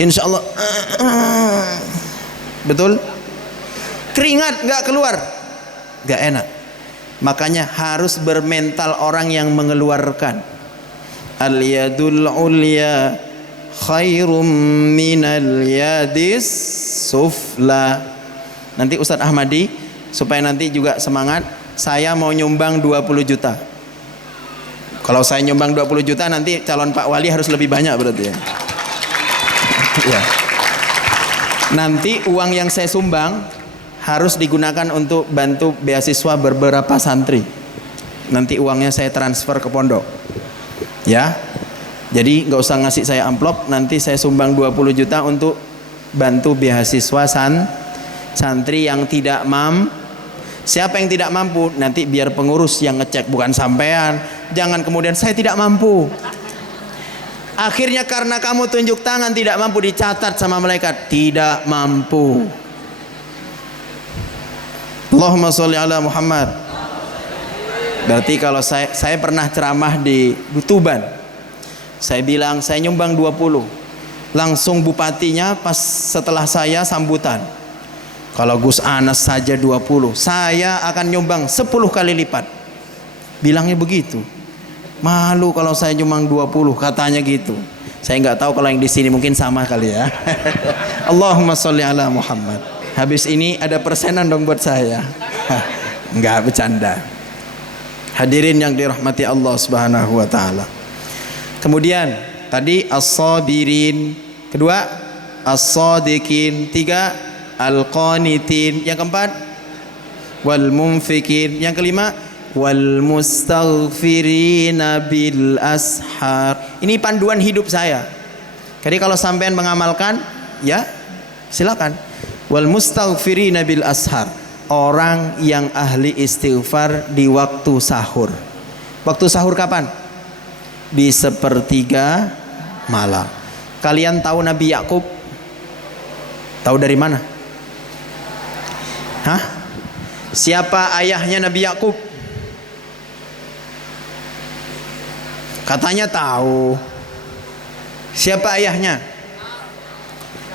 Insya Allah. Betul? Keringat nggak keluar, nggak enak. Makanya harus bermental orang yang mengeluarkan. Al yadul ulya khairum minal yadis sufla. Nanti Ustadz Ahmadi supaya nanti juga semangat, saya mau nyumbang 20 juta. Kalau saya nyumbang 20 juta nanti calon Pak Wali harus lebih banyak berarti ya. Ya. Nanti uang yang saya sumbang harus digunakan untuk bantu beasiswa beberapa santri. Nanti uangnya saya transfer ke pondok. Ya. Jadi nggak usah ngasih saya amplop, nanti saya sumbang 20 juta untuk bantu beasiswa santri yang tidak mampu. Siapa yang tidak mampu, nanti biar pengurus yang ngecek, bukan sampean. Jangan kemudian saya tidak mampu. Akhirnya karena kamu tunjuk tangan tidak mampu, dicatat sama malaikat tidak mampu. Allahumma sholli ala Muhammad. Berarti kalau saya pernah ceramah di Tuban, saya bilang saya nyumbang 20. Langsung bupatinya pas setelah saya sambutan, kalau Gus Anas saja 20, saya akan nyumbang 10 kali lipat. Bilangnya begitu. Malu kalau saya nyumbang 20, katanya gitu. Saya nggak tahu kalau yang di sini mungkin sama kali ya. Allahumma sholli ala Muhammad. Habis ini ada persenan dong buat saya. Nggak bercanda. Hadirin yang dirahmati Allah Subhanahu wa taala. Kemudian tadi as-sabirin, kedua as-sadiqin, tiga al-qanitin, yang keempat wal munfikin, yang kelima wal mustaghfirina bil ashar. Ini panduan hidup saya. Jadi kalau sampean mengamalkan, ya silakan. Wal mustaghfirina bil ashar, orang yang ahli istighfar di waktu sahur. Waktu sahur kapan? Di sepertiga malam. Kalian tahu Nabi Yakub? Tahu dari mana? Hah? Siapa ayahnya Nabi Yakub? Katanya tahu. Siapa ayahnya?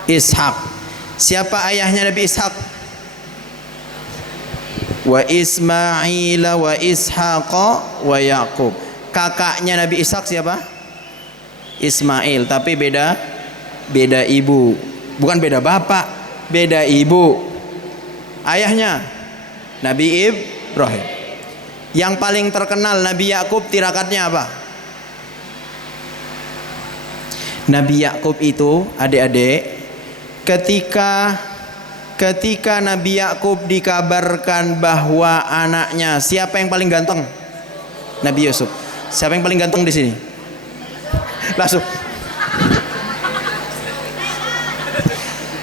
Ishak. Siapa ayahnya Nabi Ishak? Wa Ismail wa Ishaq wa Yaqub. Kakaknya Nabi Ishak siapa? Ismail, tapi beda ibu. Bukan beda bapak, beda ibu. Ayahnya Nabi Ibrahim. Yang paling terkenal Nabi Yakub tirakatnya apa? Nabi Yakub itu, adik-adik, ketika Nabi Yakub dikabarkan bahwa anaknya, siapa yang paling ganteng? Nabi Yusuf. Siapa yang paling ganteng di sini? Langsung.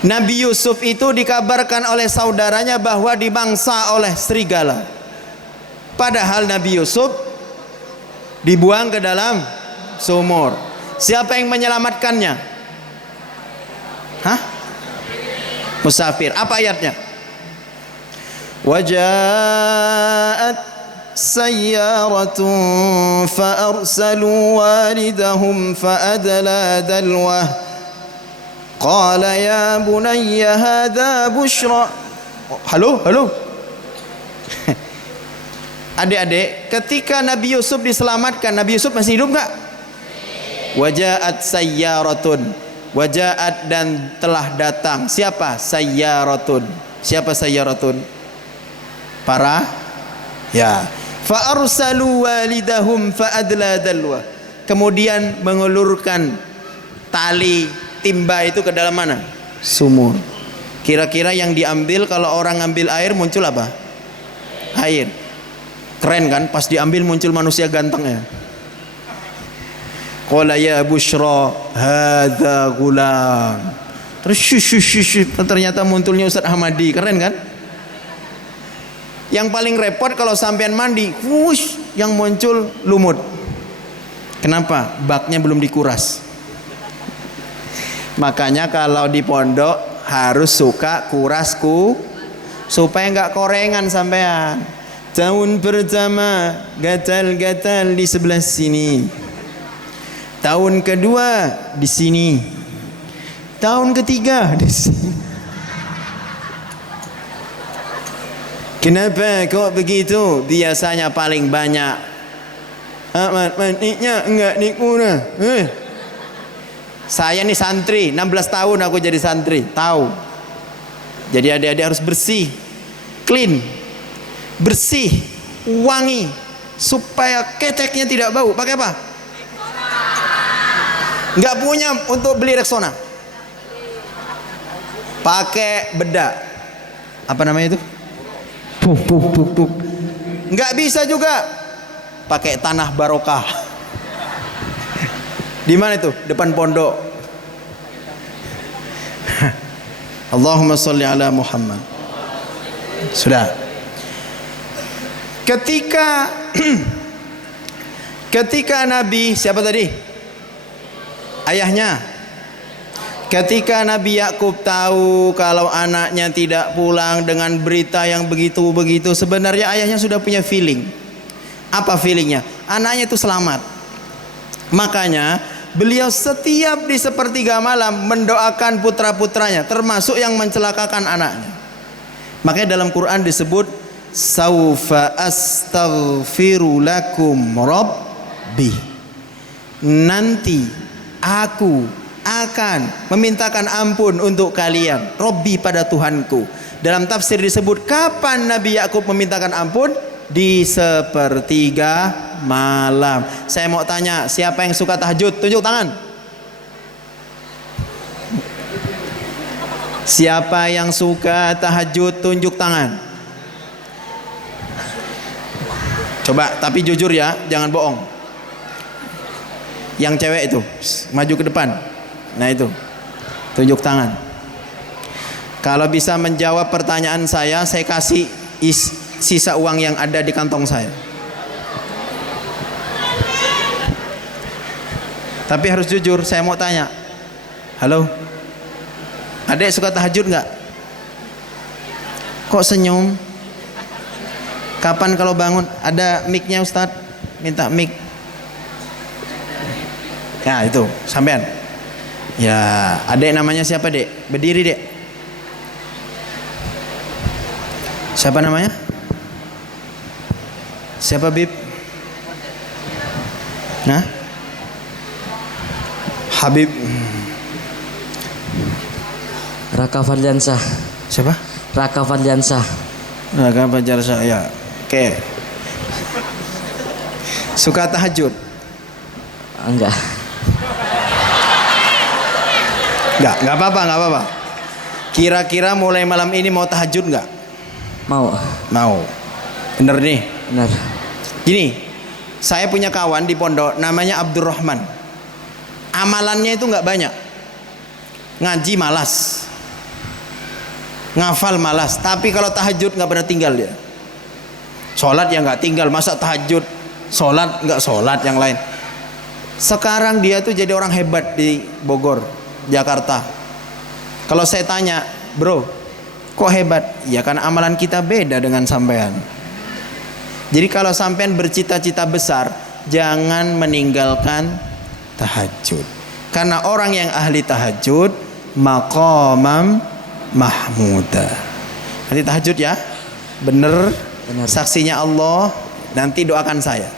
Nabi Yusuf itu dikabarkan oleh saudaranya bahwa dimangsa oleh serigala. Padahal Nabi Yusuf dibuang ke dalam sumur. Siapa yang menyelamatkannya? Hah? Musafir. Apa ayatnya? Waja'at sayyaratun fa'arsalu walidahum fa'adla dalwah qala ya bunayya hadha bushra. Halo? Adik-adik, ketika Nabi Yusuf diselamatkan, Nabi Yusuf masih hidup nggak? Waja'at sayyaratun, waja'at dan telah datang. Siapa? Sayyaratun. Siapa sayyaratun? Para, ya. Fa arsalu walidahum fa adla dalwa. Kemudian mengulurkan tali timba itu ke dalam mana? Sumur. Kira-kira yang diambil kalau orang ngambil air muncul apa? Air. Keren kan? Pas diambil muncul manusia gantengnya. Qala ya bushra hadza gulam. Terus ternyata munculnya Ustadz Ahmadi. Keren kan? Yang paling repot kalau sampean mandi, yang muncul lumut. Kenapa? Baknya belum dikuras. Makanya kalau di pondok harus suka kurasku supaya nggak korengan sampean. Tahun pertama gatal-gatal di sebelah sini. Tahun kedua di sini. Tahun ketiga di sini. Kenapa kok begitu? Biasanya paling banyak. Ahmad, niknya enggak nikmuna. Saya nih santri, 16 tahun aku jadi santri, tahu. Jadi adik-adik harus bersih, clean, bersih, wangi, supaya keteknya tidak bau. Pakai apa? Enggak punya untuk beli Rexona. Pakai bedak. Apa namanya itu? Puk. Enggak bisa juga. Pakai tanah barokah. Di mana itu? Depan pondok. Allahumma sholli ala Muhammad. Sudah. Ketika Nabi, siapa tadi? Ayahnya. Ketika Nabi Yakub tahu kalau anaknya tidak pulang dengan berita yang begitu-begitu, sebenarnya ayahnya sudah punya feeling. Apa feelingnya? Anaknya itu selamat. Makanya beliau setiap di sepertiga malam mendoakan putra-putranya, termasuk yang mencelakakan anaknya. Makanya dalam Quran disebut saufa astaghfiru lakum rabbi. Nanti aku akan memintakan ampun untuk kalian, Rabbi pada Tuhanku. Dalam tafsir disebut kapan Nabi Yakub memintakan ampun? Di sepertiga malam. Saya mau tanya, siapa yang suka tahajud? Tunjuk tangan. Siapa yang suka tahajud? Tunjuk tangan. Coba, tapi jujur ya, jangan bohong. Yang cewek itu, maju ke depan. Nah itu, tunjuk tangan. Kalau bisa menjawab pertanyaan saya kasih sisa uang yang ada di kantong saya. Tapi harus jujur, saya mau tanya. Halo, adek suka tahajud nggak? Kok senyum? Kapan kalau bangun? Ada mic-nya Ustadz? Minta mic. Ya itu, sampean. Ya, adek namanya siapa dek? Berdiri dek. Siapa namanya? Siapa Bib? Nah? Habib. Raka Fadliansah. Siapa? Raka Fadliansah. Raka Fadliansah, ya. Oke. Suka tahajud? Enggak. Enggak apa-apa. Kira-kira mulai malam ini mau tahajud enggak? Mau. Bener nih. Benar. Gini, saya punya kawan di pondok namanya Abdurrahman. Amalannya itu enggak banyak. Ngaji malas. Ngafal malas, tapi kalau tahajud enggak pernah tinggal dia. Sholat ya enggak tinggal, masa tahajud? Sholat enggak sholat yang lain. Sekarang dia tuh jadi orang hebat di Bogor, Jakarta. Kalau saya tanya, bro, kok hebat? Ya karena amalan kita beda dengan sampean. Jadi kalau sampean bercita-cita besar, jangan meninggalkan tahajud. Karena orang yang ahli tahajud, maqamam mahmuda. Nanti tahajud ya, bener. Saksinya Allah. Nanti doakan saya.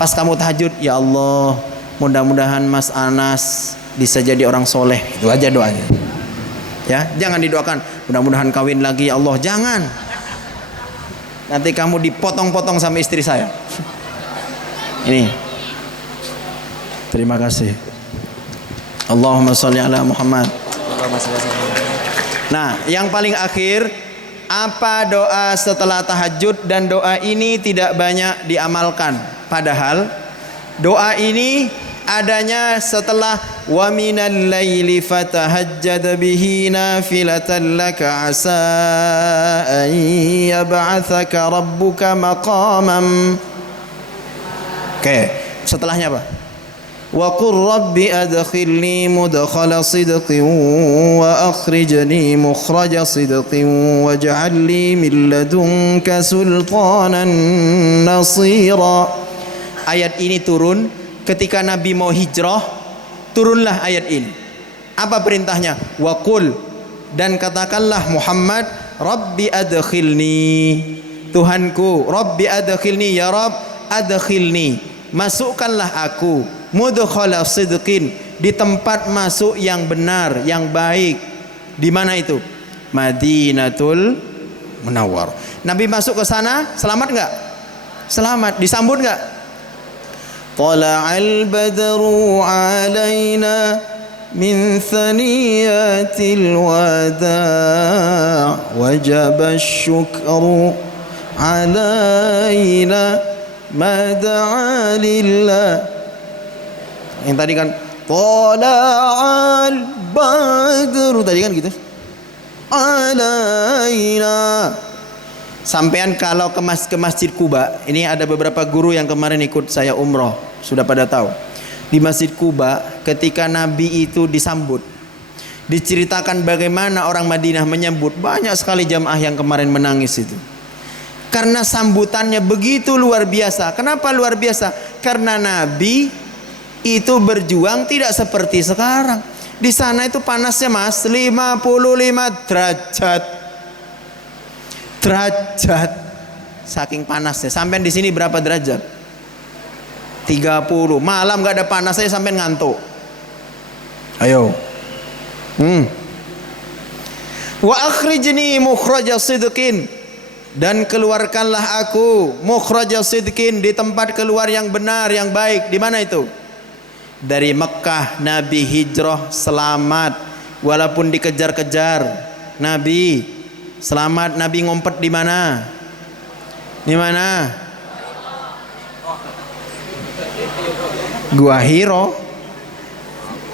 Pas kamu tahajud, ya Allah, mudah-mudahan Mas Anas bisa jadi orang soleh. Itu aja doanya. Ya, jangan didoakan mudah-mudahan kawin lagi ya Allah, jangan. Nanti kamu dipotong-potong sama istri saya. Ini. Terima kasih. Allahumma sholli ala Muhammad. Nah, yang paling akhir, apa doa setelah tahajud? Dan doa ini tidak banyak diamalkan. Padahal doa ini adanya setelah wa minal laili fatahajjad bihi nafilatan laka asa an yab'atsaka rabbuka maqaman. Oke, setelahnya apa? Wa qur rabbi adkhilni mudkhala sidqin wa akhrijni mukhraja sidqin waj'al li min ladunka sultanan nasira. Ayat ini turun ketika Nabi mau hijrah, turunlah ayat ini. Apa perintahnya? Wa qul, dan katakanlah Muhammad, Rabbi adkhilni, Tuhanku, Rabbi adkhilni, ya Rabb adkhilni, masukkanlah aku, mudkhala sidqin, di tempat masuk yang benar, yang baik. Di mana itu? Madinatul Munawwar. Nabi masuk ke sana, selamat enggak? Selamat. Disambut enggak? Tala'al badru alaina min thaniyatil wada' wajaba syukru alaina ma da'a lillah. Yang tadi kan tala'al badru, tadi kan gitu. Alaina. Sampean kalau ke Masjid Kuba, ini ada beberapa guru yang kemarin ikut saya umroh, sudah pada tahu. Di Masjid Kuba ketika Nabi itu disambut, diceritakan bagaimana orang Madinah menyambut. Banyak sekali jamaah yang kemarin menangis itu, karena sambutannya begitu luar biasa. Kenapa luar biasa? Karena Nabi itu berjuang tidak seperti sekarang. Di sana itu panasnya Mas 55 derajat, saking panasnya. Sampai di sini berapa derajat? 30. Malam nggak ada panas saya sampai ngantuk. Ayo. Wa akhrijni mukhraja sidqin, dan keluarkanlah aku mukhraja sidqin, di tempat keluar yang benar, yang baik. Di mana itu? Dari Mekah Nabi hijrah selamat, walaupun dikejar-kejar. Nabi selamat. Nabi ngompet di mana? Di mana? Gua Hiro.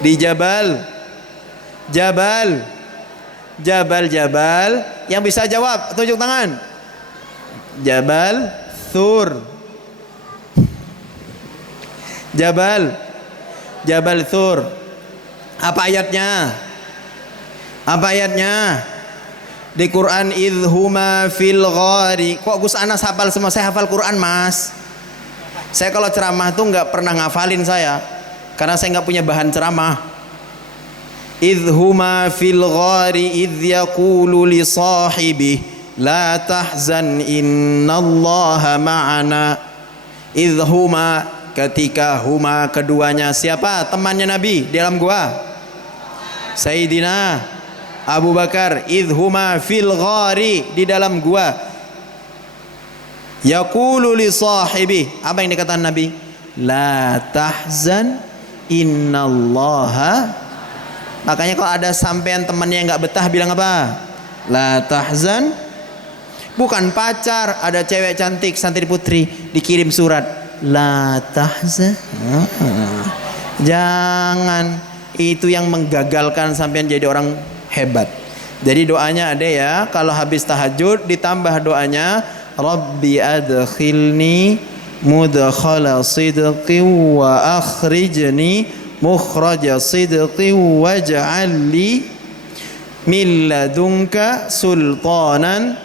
Di Jabal. Yang bisa jawab tunjuk tangan. Jabal Thur. Jabal Thur. Apa ayatnya? Di Quran, idhuma fil ghari. Kok Gus Anas hafal semua? Saya hafal Quran Mas. Saya kalau ceramah tuh nggak pernah ngafalin saya, karena saya nggak punya bahan ceramah. Idhuma fil ghari idh yaqulu li sahibi la tahzan innallaha ma'ana. Idhuma, ketika huma keduanya. Siapa temannya Nabi di dalam gua? Sayyidina Abu Bakar. Idhuma fil ghari, di dalam gua. Yaqulu li sahibi, apa yang dikatakan Nabi? La tahzan innallaha. Makanya kalau ada sampean temannya yang nggak betah, bilang apa? La tahzan. Bukan pacar, ada cewek cantik santri putri dikirim surat, la tahzan. Jangan, itu yang menggagalkan sampean jadi orang hebat. Jadi doanya ada ya, kalau habis tahajud ditambah doanya, Rabbi adkhilni mudkhala sidqin wa akhrijni mukhraja sidqin waj'alli min ladunka sultanan.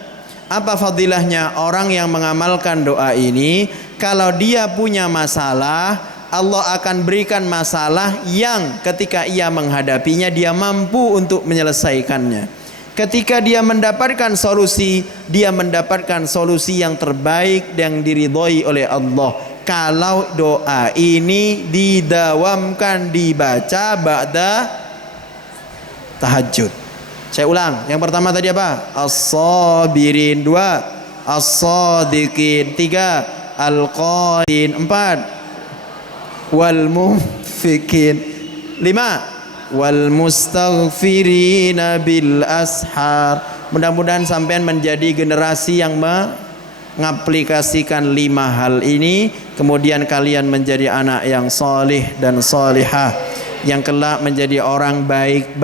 Apa fadilahnya orang yang mengamalkan doa ini? Kalau dia punya masalah, Allah akan berikan masalah yang ketika ia menghadapinya dia mampu untuk menyelesaikannya. Ketika dia mendapatkan solusi, dia mendapatkan solusi yang terbaik yang diridhoi oleh Allah. Kalau doa ini didawamkan, dibaca ba'da tahajud. Saya ulang, yang pertama tadi apa? As-sabirin. 2, as-sadiqin. 3, al-qadin. 4, wal mufikin. 5, wal mustaghfirina bil ashar. Mudah-mudahan sampean menjadi generasi yang mengaplikasikan 5 hal ini, kemudian kalian menjadi anak yang solih dan solihah, yang kelak menjadi orang baik.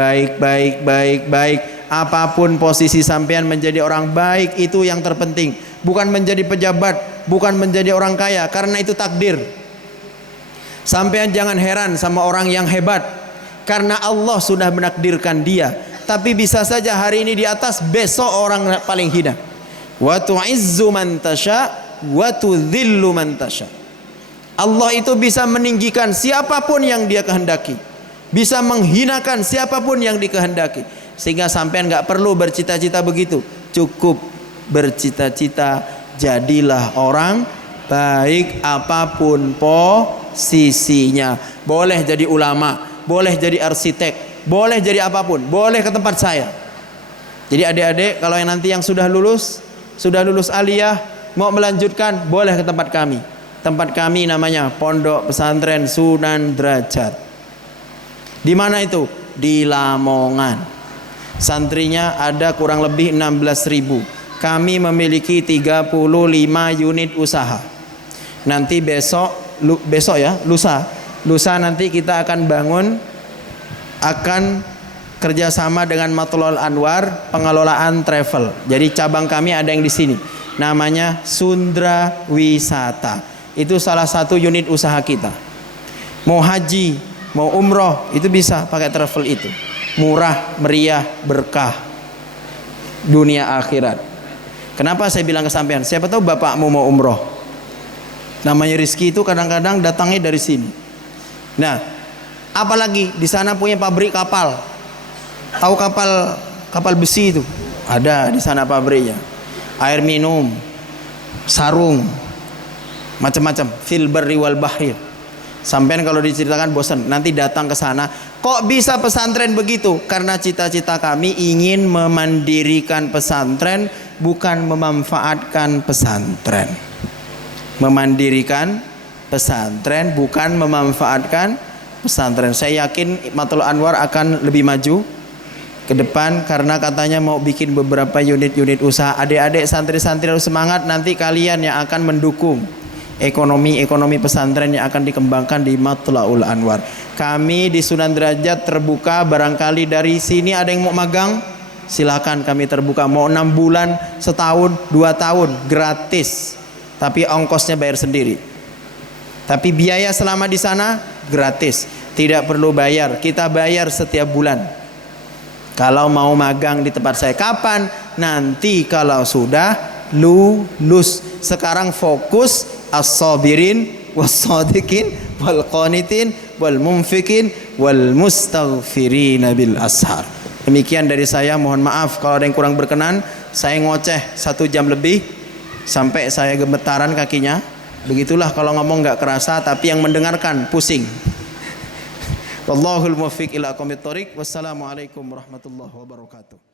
Apapun posisi sampean, menjadi orang baik itu yang terpenting. Bukan menjadi pejabat, bukan menjadi orang kaya, karena itu takdir. Sampean jangan heran sama orang yang hebat, karena Allah sudah menakdirkan dia. Tapi bisa saja hari ini di atas, besok orang paling hina. Wa tu'izzu man tasha wa tudhillu man tasha. Allah itu bisa meninggikan siapapun yang dia kehendaki. bisa menghinakan siapapun yang dikehendaki. Sehingga sampean nggak perlu bercita-cita begitu, cukup bercita-cita jadilah orang baik apapun posisinya. Boleh jadi ulama, boleh jadi arsitek, boleh jadi apapun, boleh ke tempat saya. Jadi adik-adik kalau yang nanti yang sudah lulus aliyah, mau melanjutkan, boleh ke tempat kami. Tempat kami namanya Pondok Pesantren Sunan Derajat. Di mana itu? Di Lamongan. Santrinya ada kurang lebih 16.000. Kami memiliki 35 unit usaha. Nanti lusa nanti kita akan bangun, akan kerjasama dengan Matlul Anwar pengelolaan travel. Jadi cabang kami ada yang di sini, namanya Sundra Wisata. Itu salah satu unit usaha kita. Mau haji, mau umroh, itu bisa pakai travel itu. Murah, meriah, berkah dunia akhirat. Kenapa saya bilang ke sampean? Siapa tahu bapakmu mau umroh. Namanya rezeki itu kadang-kadang datangnya dari sini. Nah, apalagi di sana punya pabrik kapal. Tahu kapal besi itu? Ada di sana pabriknya. Air minum, sarung, macam-macam, fil barri wal bahri. Sampean kalau diceritakan bosan, nanti datang ke sana. Kok bisa pesantren begitu? Karena cita-cita kami ingin memandirikan pesantren, bukan memanfaatkan pesantren. Memandirikan pesantren, bukan memanfaatkan pesantren. Saya yakin Matlul Anwar akan lebih maju ke depan karena katanya mau bikin beberapa unit-unit usaha. Adik-adik santri-santri harus semangat, nanti kalian yang akan mendukung ekonomi pesantren yang akan dikembangkan di Matlul Anwar. Kami di Sunan Derajat terbuka, barangkali dari sini ada yang mau magang, silakan kami terbuka. Mau 6 bulan, setahun, 2 tahun, gratis. Tapi ongkosnya bayar sendiri. Tapi biaya selama di sana gratis, tidak perlu bayar. Kita bayar setiap bulan. Kalau mau magang di tempat saya, kapan? Nanti kalau sudah lulus. Sekarang fokus as-sabirin was-sadiqin wal qanitin wal munfikin wal mustaghfirin bil ashar. Demikian dari saya, mohon maaf kalau ada yang kurang berkenan. Saya ngoceh 1 jam lebih sampai saya gemetaran kakinya. Begitulah kalau ngomong nggak kerasa, tapi yang mendengarkan pusing. Wallahul muwaffiq ila aqwamit thoriq. Wassalamualaikum warahmatullahi wabarakatuh.